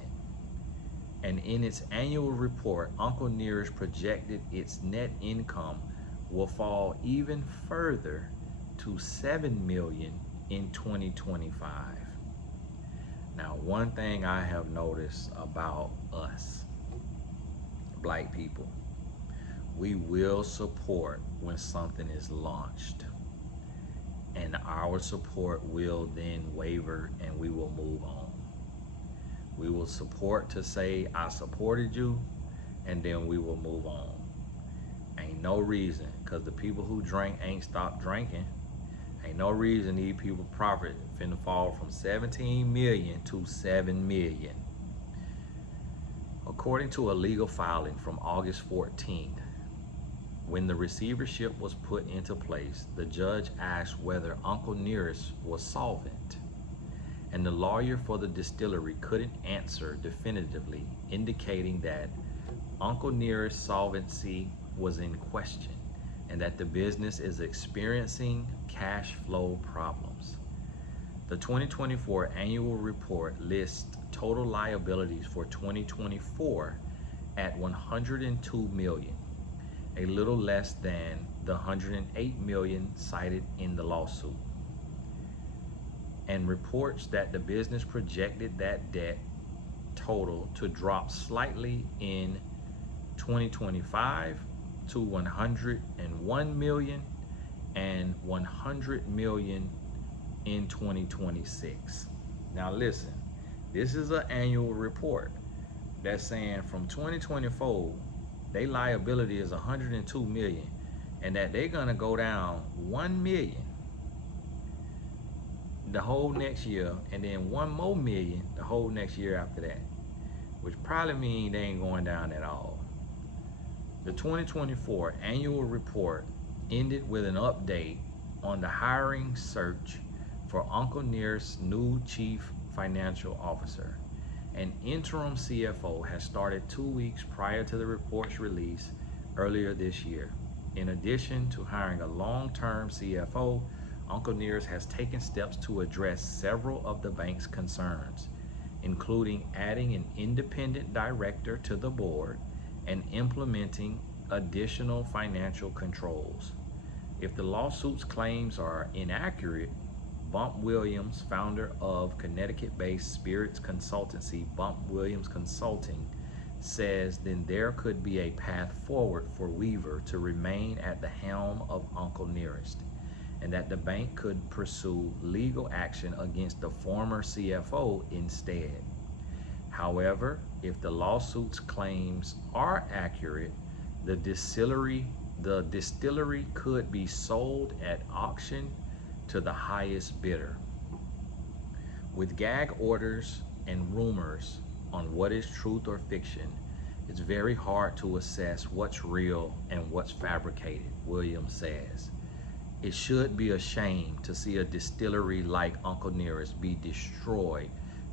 And in its annual report, Uncle Nearest projected its net income will fall even further to $7 million in 2025. Now, one thing I have noticed about us, black people, we will support when something is launched. And our support will then waver and we will move on. We will support to say, I supported you, and then we will move on. Ain't no reason, because the people who drink ain't stopped drinking. Ain't no reason these people profit finna fall from 17 million to 7 million. According to a legal filing from August 14th, when the receivership was put into place, the judge asked whether Uncle Nearest was solvent, and the lawyer for the distillery couldn't answer definitively, indicating that Uncle Nearest's solvency was in question and that the business is experiencing cash flow problems. The 2024 annual report lists total liabilities for 2024 at $102 million, a little less than the $108 million cited in the lawsuit, and reports that the business projected that debt total to drop slightly in 2025 to $101 million and $100 million in 2026. Now listen, this is an annual report that's saying from 2024, their liability is $102 million, and that they're gonna go down $1 million the whole next year, and then $1 more million the whole next year after that, which probably means they ain't going down at all. The 2024 annual report ended with an update on the hiring search for Uncle Nearest's new chief financial officer. An interim CFO has started 2 weeks prior to the report's release earlier this year. In addition to hiring a long-term CFO, Uncle Nearest has taken steps to address several of the bank's concerns, including adding an independent director to the board and implementing additional financial controls. If the lawsuit's claims are inaccurate, Bump Williams, founder of Connecticut-based spirits consultancy Bump Williams Consulting, says then there could be a path forward for Weaver to remain at the helm of Uncle Nearest, and that the bank could pursue legal action against the former CFO instead. However, if the lawsuit's claims are accurate, the distillery could be sold at auction to the highest bidder. With gag orders and rumors on what is truth or fiction, it's very hard to assess what's real and what's fabricated, Williams says. It should be a shame to see a distillery like Uncle Nearest be destroyed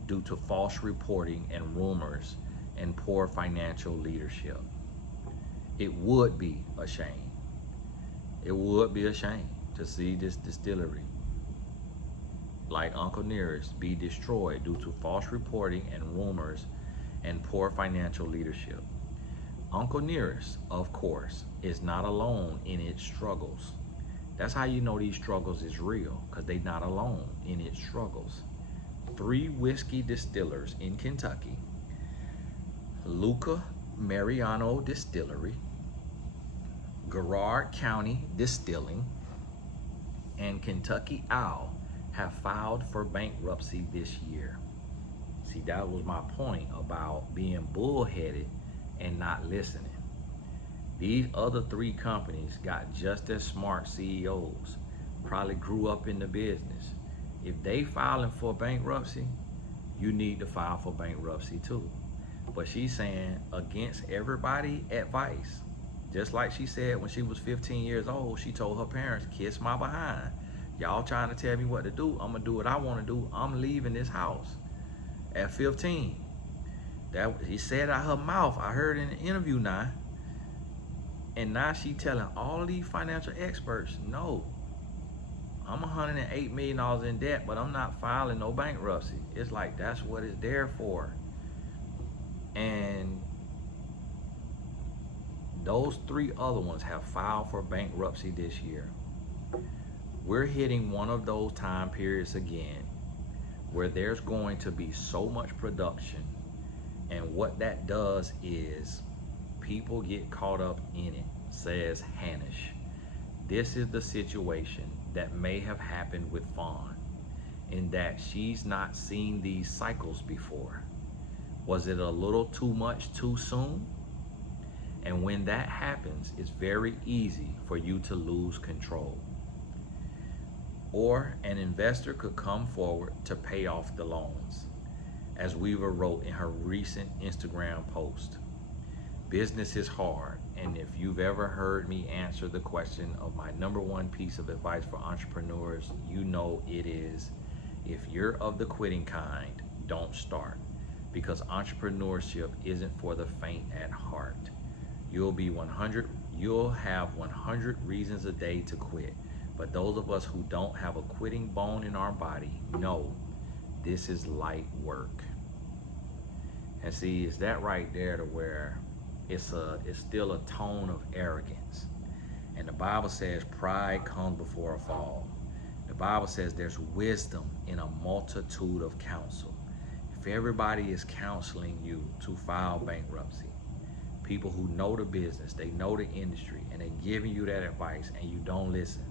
due to false reporting and rumors and poor financial leadership. It would be a shame. It would be a shame to see this distillery like Uncle Nearest be destroyed due to false reporting and rumors and poor financial leadership. Uncle Nearest, of course, is not alone in its struggles. That's how you know these struggles is real, because they're not alone in its struggles. 3 whiskey distillers in Kentucky, Luca Mariano Distillery, Garrard County Distilling, and Kentucky Owl have filed for bankruptcy this year. See, that was my point about being bullheaded and not listening. These other 3 companies got just as smart CEOs, probably grew up in the business. If they filing for bankruptcy, you need to file for bankruptcy too. But she's saying against everybody's advice, just like she said when she was 15 years old, she told her parents, kiss my behind. Y'all trying to tell me what to do, I'm gonna do what I wanna do. I'm leaving this house at 15. That he said out her mouth, I heard in the interview now. And now she telling all these financial experts, no, I'm $108 million in debt, but I'm not filing no bankruptcy. It's like, that's what it's there for. And those 3 other ones have filed for bankruptcy this year. We're hitting one of those time periods again where there's going to be so much production, and what that does is people get caught up in it, says Hanish. This is the situation that may have happened with Fawn, in that she's not seen these cycles before. Was it a little too much too soon? And when that happens, it's very easy for you to lose control. Or an investor could come forward to pay off the loans, as Weaver wrote in her recent Instagram post. Business is hard, and if you've ever heard me answer the question of my number one piece of advice for entrepreneurs, you know it is, if you're of the quitting kind, don't start, because entrepreneurship isn't for the faint at heart. You'll have 100 reasons a day to quit, but those of us who don't have a quitting bone in our body know this is light work. And see, it's that right there to where it's still a tone of arrogance. And the Bible says pride comes before a fall. The Bible says there's wisdom in a multitude of counsel. If everybody is counseling you to file bankruptcy, people who know the business, they know the industry, and they're giving you that advice and you don't listen,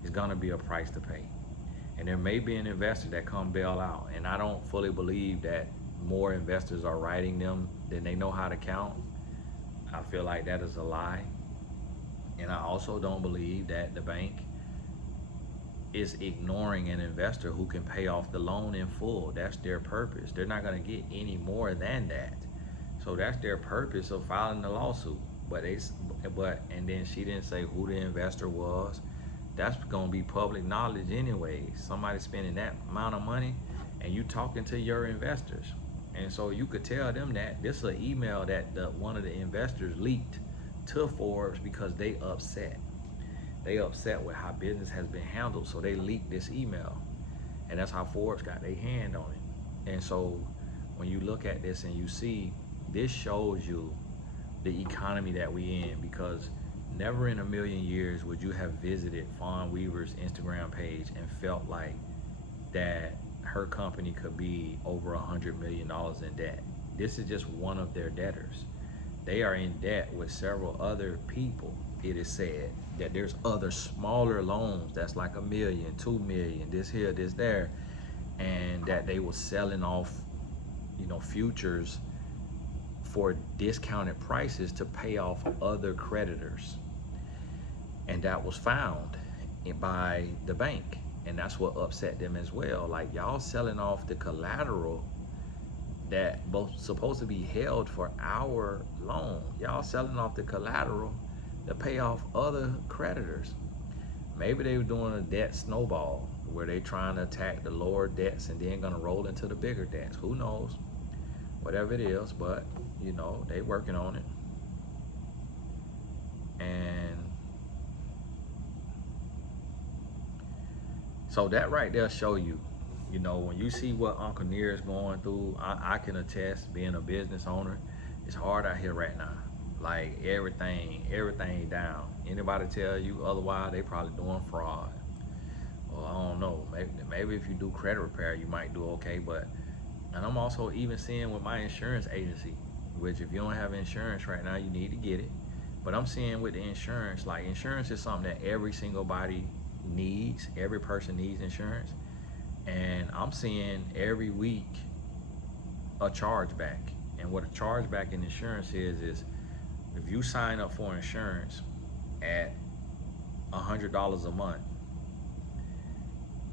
it's gonna be a price to pay. And there may be an investor that come bail out, and I don't fully believe that more investors are writing them than they know how to count. I feel like that is a lie. And I also don't believe that the bank is ignoring an investor who can pay off the loan in full. That's their purpose. They're not going to get any more than that. So that's their purpose of filing the lawsuit. And then she didn't say who the investor was. That's going to be public knowledge anyway. Somebody spending that amount of money, and you talking to your investors. And so you could tell them that this is an email that one of the investors leaked to Forbes because they upset. They upset with how business has been handled, so they leaked this email. And that's how Forbes got their hand on it. And so when you look at this and you see, this shows you the economy that we in, because never in a million years would you have visited Fawn Weaver's Instagram page and felt like that her company could be over $100 million in debt. This is just one of their debtors. They are in debt with several other people. It is said that there's other smaller loans that's like $1 million, $2 million, this here, this there, and that they were selling off, futures for discounted prices to pay off other creditors. And that was found by the bank. And that's what upset them as well. Like, y'all selling off the collateral that both supposed to be held for our loan. Y'all selling off the collateral to pay off other creditors. Maybe they were doing a debt snowball where they trying to attack the lower debts and then gonna roll into the bigger debts. Who knows? Whatever it is, but they working on it. And so that right there show you, when you see what Uncle Near is going through, I can attest, being a business owner, it's hard out here right now. Like everything down. Anybody tell you otherwise, they probably doing fraud. Well, I don't know. Maybe if you do credit repair, you might do okay. And I'm also even seeing with my insurance agency, which if you don't have insurance right now, you need to get it. But I'm seeing with the insurance, like insurance is something that every single body needs. Every person needs insurance. And I'm seeing every week a chargeback. And what a chargeback in insurance is if you sign up for insurance at $100 a month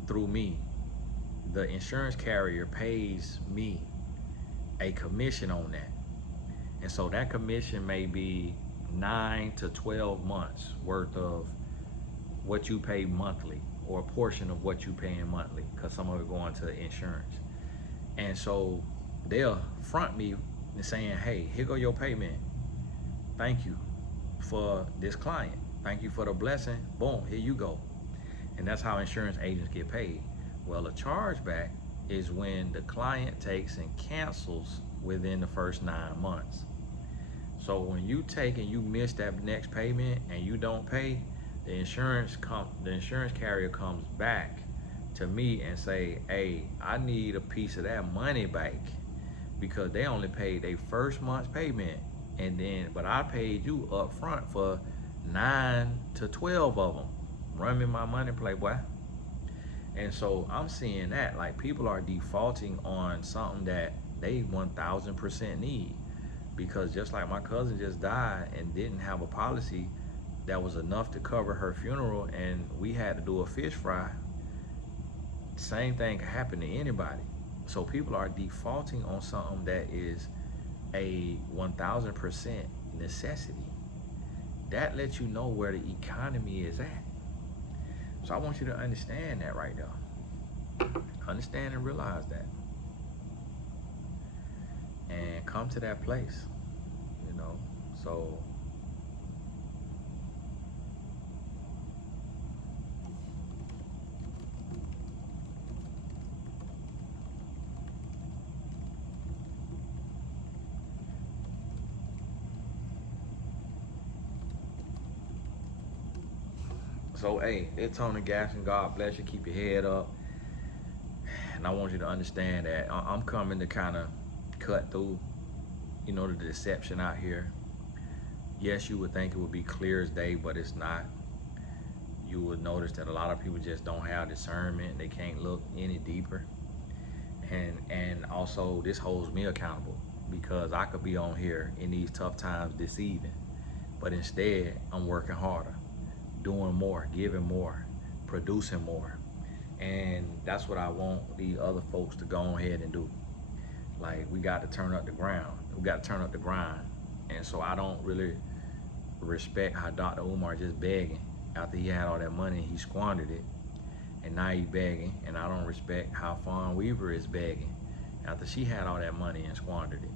through me, the insurance carrier pays me a commission on that. And so that commission may be 9 to 12 months worth of what you pay monthly, or a portion of what you paying monthly, because some of it going to insurance. And so they'll front me and saying, hey, here go your payment. Thank you for this client. Thank you for the blessing. Boom, here you go. And that's how insurance agents get paid. Well, a chargeback is when the client takes and cancels within the first 9 months. So when you take and you miss that next payment and you don't pay, The insurance carrier comes back to me and say, hey, I need a piece of that money back because they only paid their first month's payment, but I paid you up front for 9 to 12 of them. Run me my money, playboy. And so I'm seeing that, like, people are defaulting on something that they 1000% need, because just like my cousin just died and didn't have a policy that was enough to cover her funeral, and we had to do a fish fry. Same thing can happen to anybody. So people are defaulting on something that is a 1000% necessity. That lets you know where the economy is at. So I want you to understand that right there. Understand and realize that. And come to that place, you know. So hey, it's on the gas, and God bless you. Keep your head up. And I want you to understand that I'm coming to kind of cut through, you know, the deception out here. Yes, you would think it would be clear as day, but it's not. You would notice that a lot of people just don't have discernment. They can't look any deeper. And also, this holds me accountable, because I could be on here in these tough times deceiving, but instead I'm working harder, doing more, giving more, producing more. And that's what I want the other folks to go ahead and do. Like, we got to turn up the ground. We got to turn up the grind. And so I don't really respect how Dr. Umar just begging after he had all that money, he squandered it, and now he begging. And I don't respect how Fawn Weaver is begging after she had all that money and squandered it.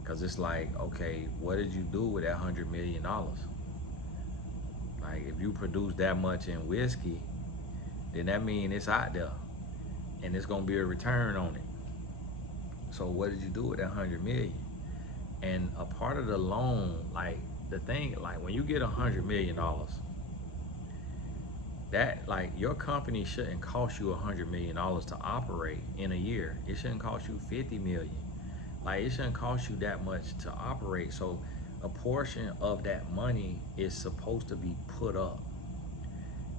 Because it's like, okay, what did you do with that $100 million? Like, if you produce that much in whiskey, then that means it's out there and it's gonna be a return on it. So what did you do with that 100 million? And a part of the loan, like, the thing, like, when you get $100 million, that, like, your company shouldn't cost you $100 million to operate in a year. It shouldn't cost you 50 million. Like, it shouldn't cost you that much to operate. So a portion of that money is supposed to be put up,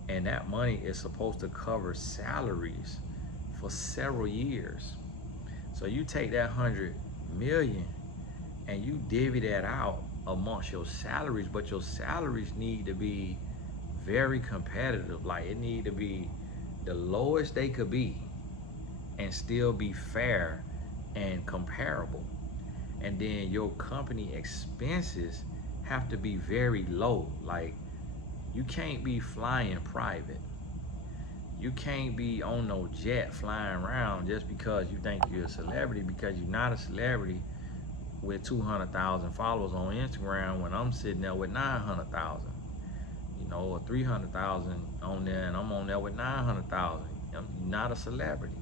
and that money is supposed to cover salaries for several years. So you take that 100 million and you divvy that out amongst your salaries, but your salaries need to be very competitive. Like, it need to be the lowest they could be and still be fair and comparable. And then your company expenses have to be very low. Like, you can't be flying private. You can't be on no jet flying around just because you think you're a celebrity, because you're not a celebrity with 200,000 followers on Instagram when I'm sitting there with 900,000. You know, or 300,000 on there, and I'm on there with 900,000. You're not a celebrity.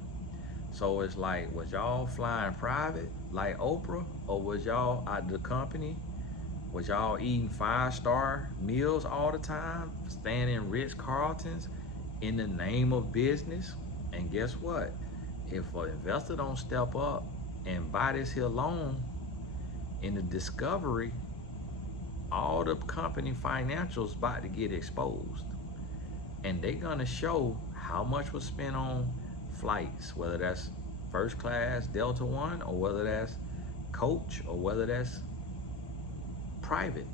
So it's like, was y'all flying private like Oprah, or was y'all at the company? Was y'all eating 5-star meals all the time, staying in Ritz-Carltons in the name of business? And guess what? If an investor don't step up and buy this here loan in the discovery, all the company financials about to get exposed. And they gonna show how much was spent on flights, whether that's first class Delta One, or whether that's coach, or whether that's private.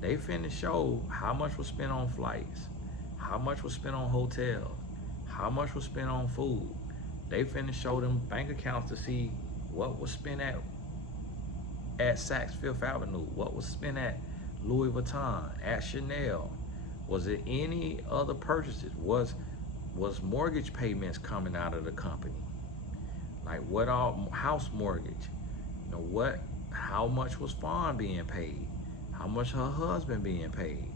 They finna show how much was spent on flights, how much was spent on hotels, how much was spent on food. They finna show them bank accounts to see what was spent at Saks Fifth Avenue, what was spent at Louis Vuitton, at Chanel. Was it any other purchases? Was mortgage payments coming out of the company? Like, what all, house mortgage? You know, how much was Fawn being paid? How much her husband being paid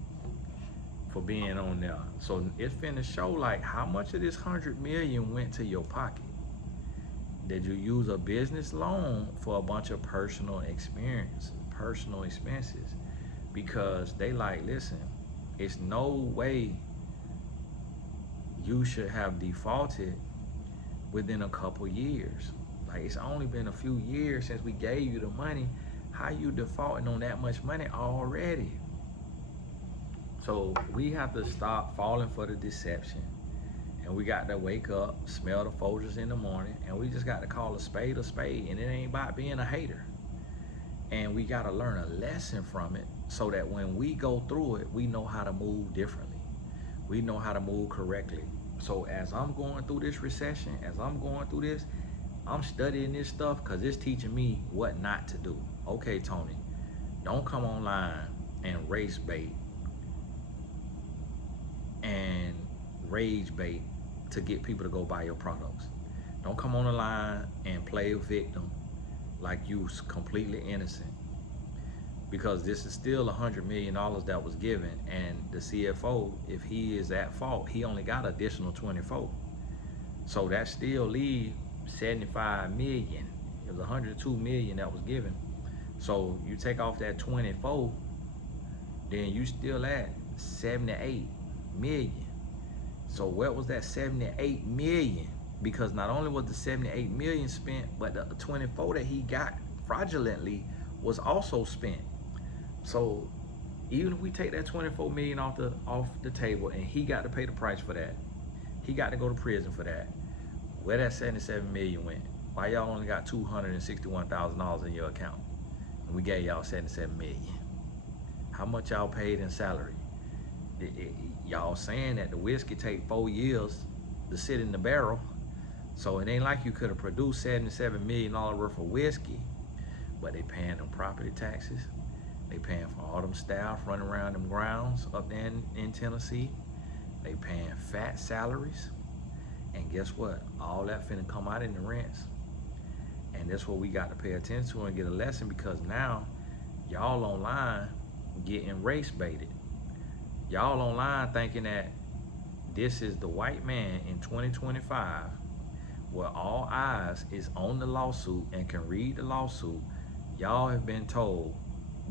for being on there? So it's finna show, like, how much of this 100 million went to your pocket. Did you use a business loan for a bunch of personal expenses? Because they like, listen, it's no way you should have defaulted within a couple years. Like, it's only been a few years since we gave you the money. How you defaulting on that much money already? So we have to stop falling for the deception. And we got to wake up, smell the Folgers in the morning, and we just got to call a spade. And it ain't about being a hater. And we got to learn a lesson from it so that when we go through it, we know how to move differently. We know how to move correctly. So as I'm going through this recession, as I'm going through this, I'm studying this stuff because it's teaching me what not to do. Okay, Tony, don't come online and race bait and rage bait to get people to go buy your products. Don't come on the line and play a victim like you completely innocent, because this is still $100 million that was given, and the CFO, if he is at fault, he only got additional 24. So that still leaves 75 million. It was 102 million that was given. So you take off that 24, then you still at 78 million. So what was that 78 million? Because not only was the 78 million spent, but the 24 that he got fraudulently was also spent. So even if we take that 24 million off the table, and he got to pay the price for that, he got to go to prison for that, where that 77 million went? Why y'all only got $261,000 in your account, and we gave y'all 77 million? How much y'all paid in salary? Y'all saying that the whiskey take 4 years to sit in the barrel, so it ain't like you could have produced $77 million worth of whiskey. But they paying them property taxes. They paying for all them staff running around them grounds up there in Tennessee. They paying fat salaries. And guess what? All that finna come out in the rents. And that's what we got to pay attention to and get a lesson, because now y'all online getting race baited. Y'all online thinking that this is the white man in 2025, where all eyes is on the lawsuit and can read the lawsuit. Y'all have been told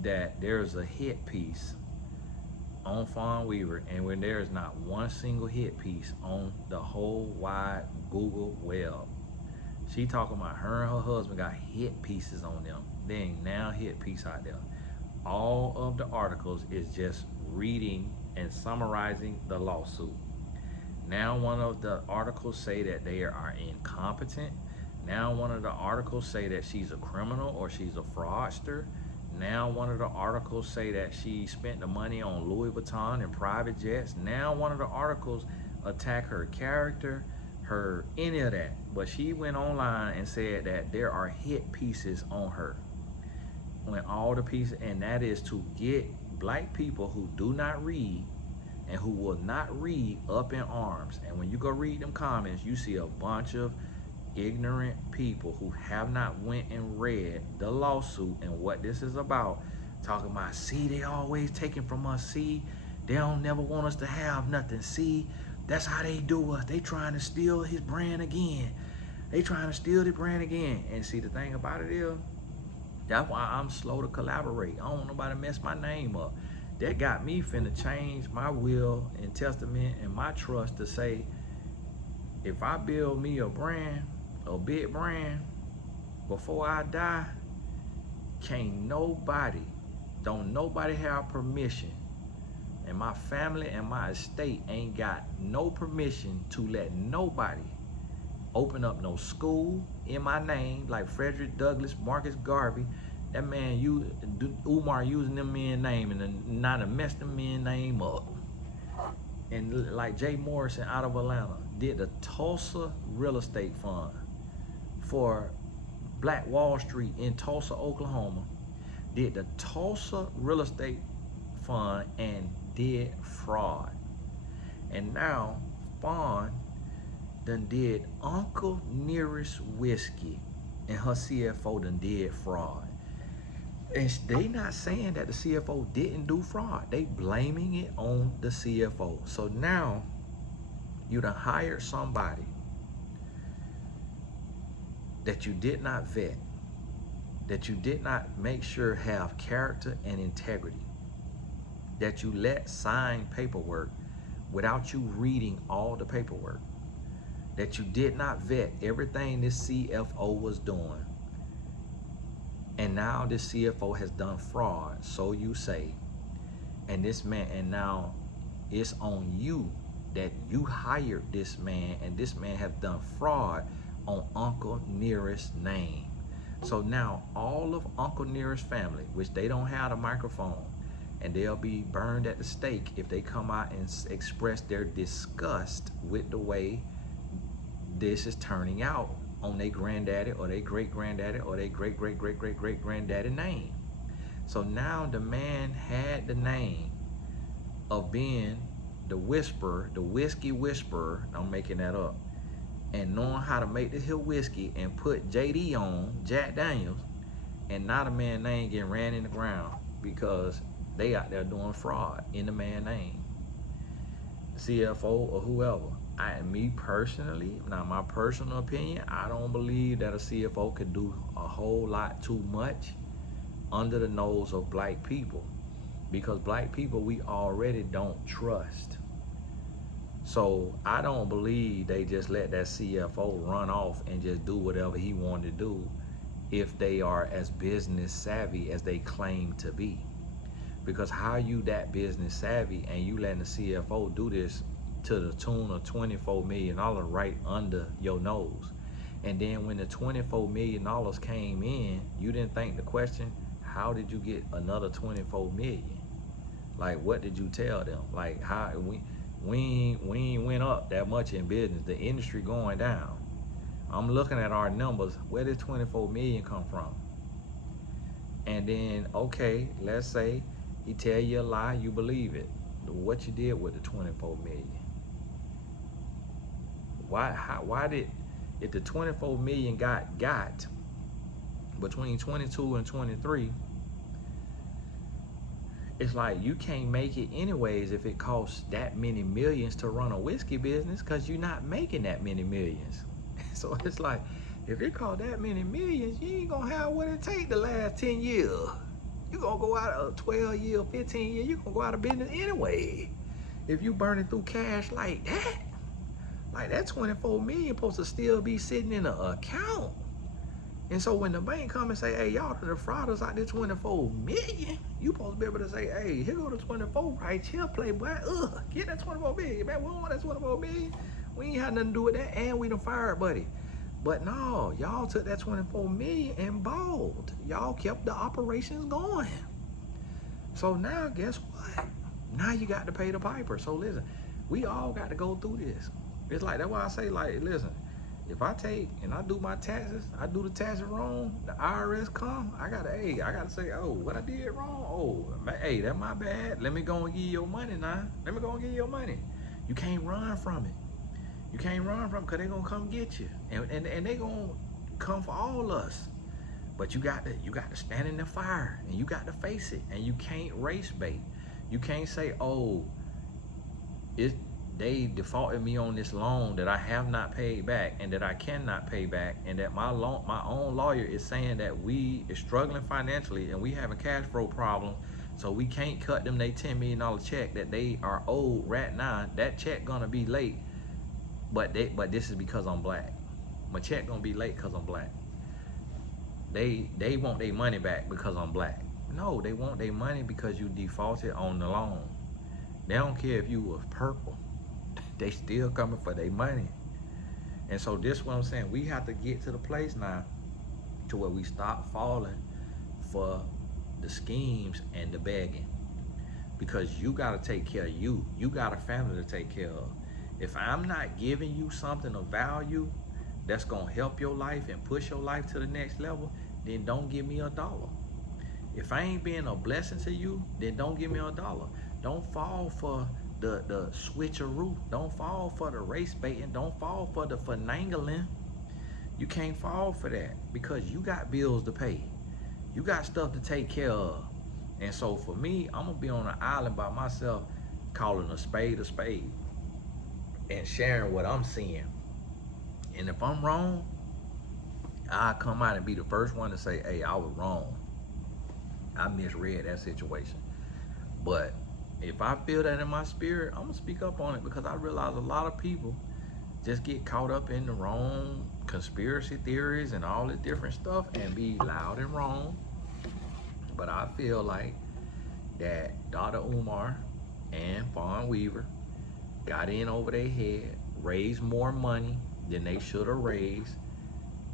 that there's a hit piece on Fawn Weaver, and when there is not one single hit piece on the whole wide Google web. She talking about her and her husband got hit pieces on them. There ain't now hit piece out there. All of the articles is just reading and summarizing the lawsuit. Now one of the articles say that they are incompetent. Now one of the articles say that she's a criminal or she's a fraudster. Now one of the articles say that she spent the money on Louis Vuitton and private jets. Now one of the articles attack her character, her any of that. But she went online and said that there are hit pieces on her. When all the pieces, and that is to get black people who do not read and who will not read up in arms. And when you go read them comments, you see a bunch of ignorant people who have not went and read the lawsuit and what this is about, talking about, see, they always taking from us, see, they don't never want us to have nothing, see, that's how they do us, they trying to steal his brand again, they trying to steal the brand again. And see, the thing about it is, that's why I'm slow to collaborate. I don't want nobody to mess my name up. That got me finna change my will and testament and my trust to say, if I build me a brand, a big brand, before I die, don't nobody have permission, and my family and my estate ain't got no permission to let nobody open up no school in my name, like Frederick Douglass, Marcus Garvey. That man, Umar using them men's name and not to mess them men's name up. And like Jay Morrison out of Atlanta did the Tulsa Real Estate Fund for Black Wall Street in Tulsa, Oklahoma, did the Tulsa Real Estate Fund and did fraud. And now Fawn done did Uncle Nearest Whiskey, and her CFO done did fraud. And they not saying that the CFO didn't do fraud. They blaming it on the CFO. So now you done hired somebody that you did not vet, that you did not make sure have character and integrity. that you let sign paperwork without you reading all the paperwork, that you did not vet everything this CFO was doing, and now this CFO has done fraud, so you say, and this man, and now it's on you that you hired this man, and this man have done fraud on Uncle Nearest's name. So now all of Uncle Nearest's family, which they don't have a microphone, and they'll be burned at the stake if they come out and express their disgust with the way this is turning out on their granddaddy or their great granddaddy or their great great great great great granddaddy name. So now the man had the name of being the whisperer, the whiskey whisperer, I'm making that up, and knowing how to make this here whiskey and put JD on, Jack Daniels, and now the man name getting ran in the ground because they out there doing fraud in the man name, CFO or whoever. Me personally, now my personal opinion, I don't believe that a CFO could do a whole lot too much under the nose of black people, because black people we already don't trust. So I don't believe they just let that CFO run off and just do whatever he wanted to do if they are as business savvy as they claim to be. Because how you that business savvy and you letting the CFO do this to the tune of $24 million right under your nose? And then when the $24 million came in, you didn't think the question, how did you get another 24 million? Like, what did you tell them? Like, how we ain't went up that much in business. The industry going down. I'm looking at our numbers. Where did 24 million come from? And then, okay, let's say he tell you a lie, you believe it. What you did with the 24 million? Why did, if the 24 million got between 22 and 23, it's like you can't make it anyways if it costs that many millions to run a whiskey business, because you're not making that many millions. So it's like, if it costs that many millions, you ain't gonna have what it take the last 10 years. You're gonna go out of 12 years, 15 years, you're gonna go out of business anyway. If you burning through cash like that 24 million supposed to still be sitting in an account. And so when the bank come and say, hey, y'all the defrauders out there 24 million, you supposed to be able to say, hey, here go the 24 right here, playboy. Get that 24 million, man. We don't want that 24 million. We ain't had nothing to do with that, and we done fired, buddy. But no, y'all took that 24 million and balled. Y'all kept the operations going. So now, guess what? Now you got to pay the piper. So listen, we all got to go through this. It's like, that's why I say, like, listen, if I take and I do my taxes, I do the taxes wrong, the IRS come, I gotta say, oh, what I did wrong? Oh, hey, that's my bad. Let me go and give you your money now. Let me go and give you your money. You can't run from it. You can't run from it, because they're gonna come get you. And they gonna come for all us. But you got to stand in the fire, and you got to face it. And you can't race bait. You can't say, oh, they defaulted me on this loan that I have not paid back and that I cannot pay back, and that my own lawyer is saying that we is struggling financially and we having cash flow problems, so we can't cut them they $10 million check that they are owed right now. That check gonna be late, but this is because I'm black. My check gonna be late because I'm black. They want their money back because I'm black. No, they want their money because you defaulted on the loan. They don't care if you was purple. They still coming for their money. And so this is what I'm saying. We have to get to the place now to where we stop falling for the schemes and the begging. Because you got to take care of you. You got a family to take care of. If I'm not giving you something of value that's going to help your life and push your life to the next level, then don't give me a dollar. If I ain't being a blessing to you, then don't give me a dollar. Don't fall for the switcheroo. Don't fall for the race baiting. Don't fall for the finagling. You can't fall for that, because you got bills to pay. You got stuff to take care of. And so for me, I'm gonna be on an island by myself, calling a spade, and sharing what I'm seeing. And if I'm wrong, I'll come out and be the first one to say, hey, I was wrong. I misread that situation. But If I feel that in my spirit, I'm gonna speak up on it, because I realize a lot of people just get caught up in the wrong conspiracy theories and all this different stuff and be loud and wrong. But I feel like that Dr. Umar and Fawn Weaver got in over their head, raised more money than they should have raised,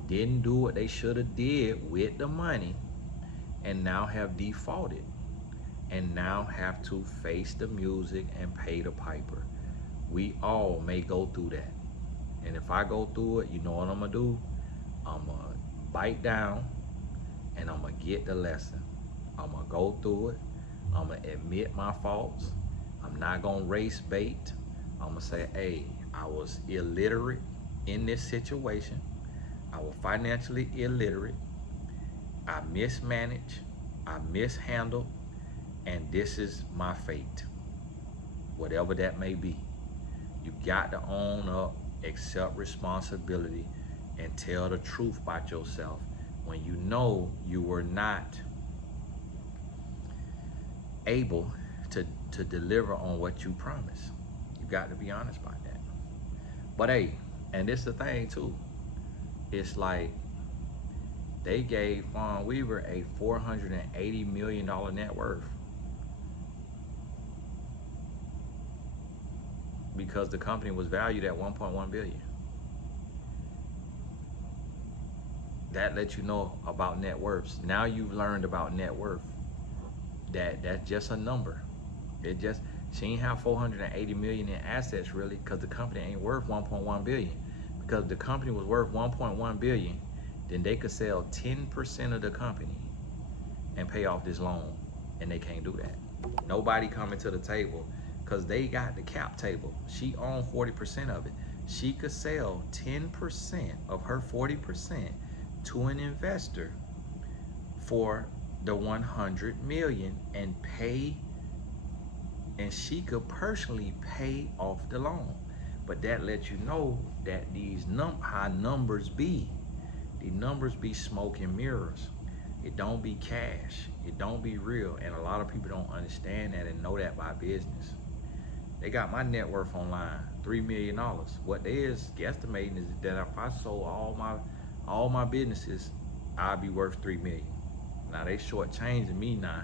didn't do what they should have did with the money, and now have defaulted, and now have to face the music and pay the piper. We all may go through that. And if I go through it, you know what I'm gonna do? I'm gonna bite down and I'm gonna get the lesson. I'm gonna go through it. I'm gonna admit my faults. I'm not gonna race bait. I'm gonna say, hey, I was illiterate in this situation. I was financially illiterate. I mismanaged. I mishandled. And this is my fate. Whatever that may be. You got to own up, accept responsibility, and tell the truth about yourself when you know you were not able to deliver on what you promised. You got to be honest about that. But hey, and this is the thing too. It's like they gave Fawn Weaver a $480 million net worth because the company was valued at 1.1 billion. That lets you know about net worths. Now you've learned about net worth. That's just a number. It just, she ain't have 480 million in assets really, because the company ain't worth 1.1 billion. Because if the company was worth 1.1 billion, then they could sell 10% of the company and pay off this loan, and they can't do that. Nobody coming to the table, because they got the cap table. She owned 40% of it. She could sell 10% of her 40% to an investor for the 100 million and pay, and she could personally pay off the loan. But that lets you know that these high numbers be. The numbers be smoke and mirrors. It don't be cash. It don't be real. And a lot of people don't understand that and know that by business. They got my net worth online, $3 million. What they is guesstimating is that if I sold all my businesses, I'd be worth $3 million. Now they shortchanging me now,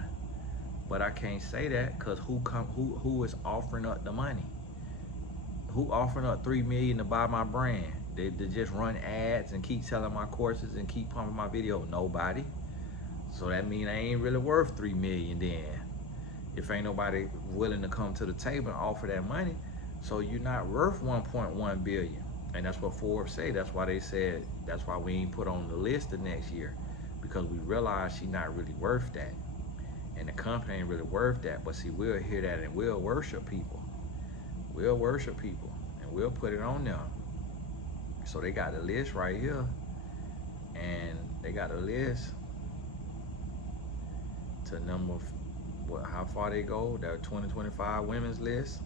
but I can't say that because who is offering up the money? Who offering up $3 million to buy my brand? They just run ads and keep selling my courses and keep pumping my video? Nobody. So that means I ain't really worth $3 million then. If ain't nobody willing to come to the table and offer that money, so you're not worth 1.1 billion. And that's what Forbes say. That's why they said, that's why we ain't put on the list the next year, because we realize she's not really worth that. And the company ain't really worth that. But see, we'll hear that and we'll worship people. We'll worship people and we'll put it on them. So they got the list right here, and they got a list to number, how far they go, their 2025 women's list.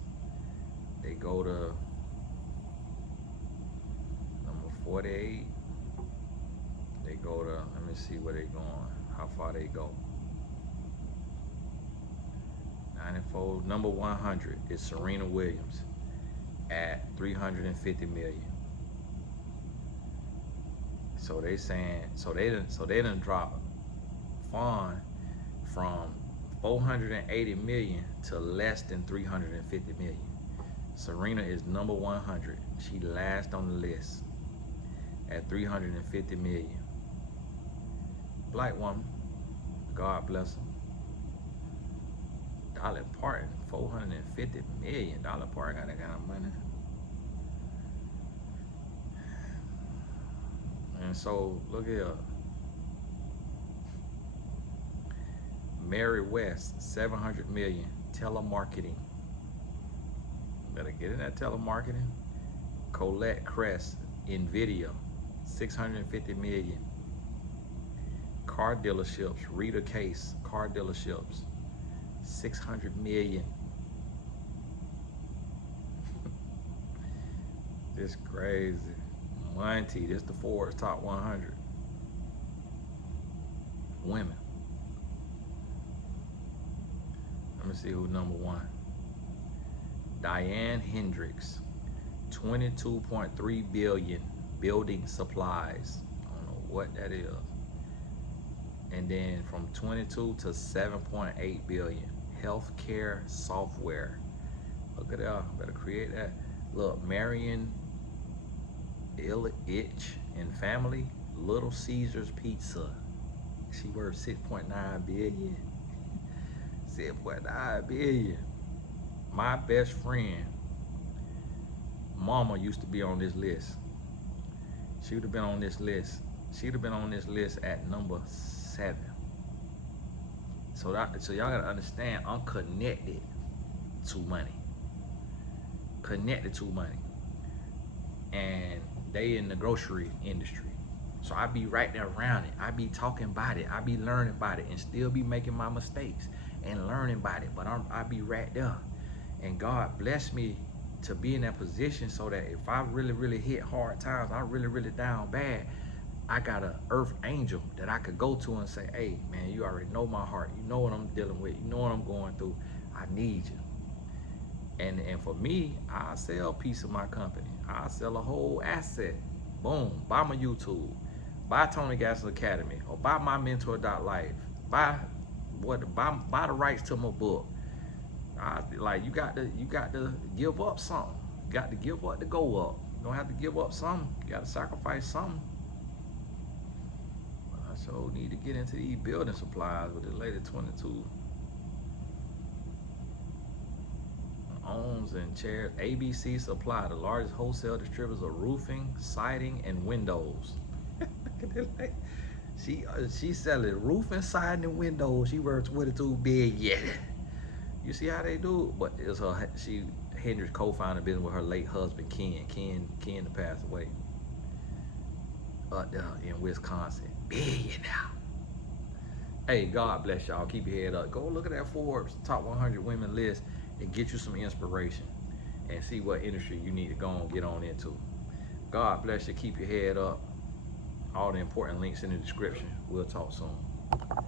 They go to number 48. They go to, let me see where they going, how far they go. 94, number 100 is Serena Williams at 350 million. So they saying, so they done drop Fawn from 480 million to less than 350 million. Serena is number 100. She last on the list at 350 million. Black woman, God bless her. Dolly Parton, 450 million. Dolly Parton got that kind of money. And so look here. Mary West, 700 million, telemarketing. Better get in that telemarketing. Colette Crest, NVIDIA, 650 million. Car dealerships, Rita Case, car dealerships, 600 million. This crazy. Monty, this the Forbes top 100 women. Let me see who number one. Diane Hendricks, 22.3 billion building supplies. I don't know what that is. And then from 22 to 7.8 billion healthcare software. Look at that. Better create that. Look, Marion Itch and family, Little Caesars Pizza. She worth 6.9 billion. 6.9 billion. My best friend, mama used to be on this list. She would have been on this list. She'd have been on this list at number 7. So y'all gotta understand, I'm connected to money. Connected to money. And they in the grocery industry. So I be right there around it. I be talking about it. I be learning about it and still be making my mistakes and learning about it. But I be right there. And God bless me to be in that position so that if I really, really hit hard times, I really, really down bad, I got an earth angel that I could go to and say, hey, man, you already know my heart. You know what I'm dealing with. You know what I'm going through. I need you. And for me, I sell a piece of my company. I sell a whole asset. Boom. Buy my YouTube. Buy Tony Gass's Academy. Or buy my mentor.life. Buy the rights to my book. You got to give up something. You got to give up to go up. You don't have to give up something. You got to sacrifice something. I sure need to get into these building supplies with the lady 22. Owns and chairs ABC Supply, the largest wholesale distributors of roofing, siding, and windows. Look at that lady. She selling roofing, siding, and windows. She worth 22 billion. You see how they do it? But it's her. Hendricks co-founded business with her late husband Ken. Ken passed away up there in Wisconsin. Billion now. Hey, God bless y'all. Keep your head up. Go look at that Forbes top 100 women list and get you some inspiration and see what industry you need to go and get on into. God bless you. Keep your head up. All the important links in the description. We'll talk soon.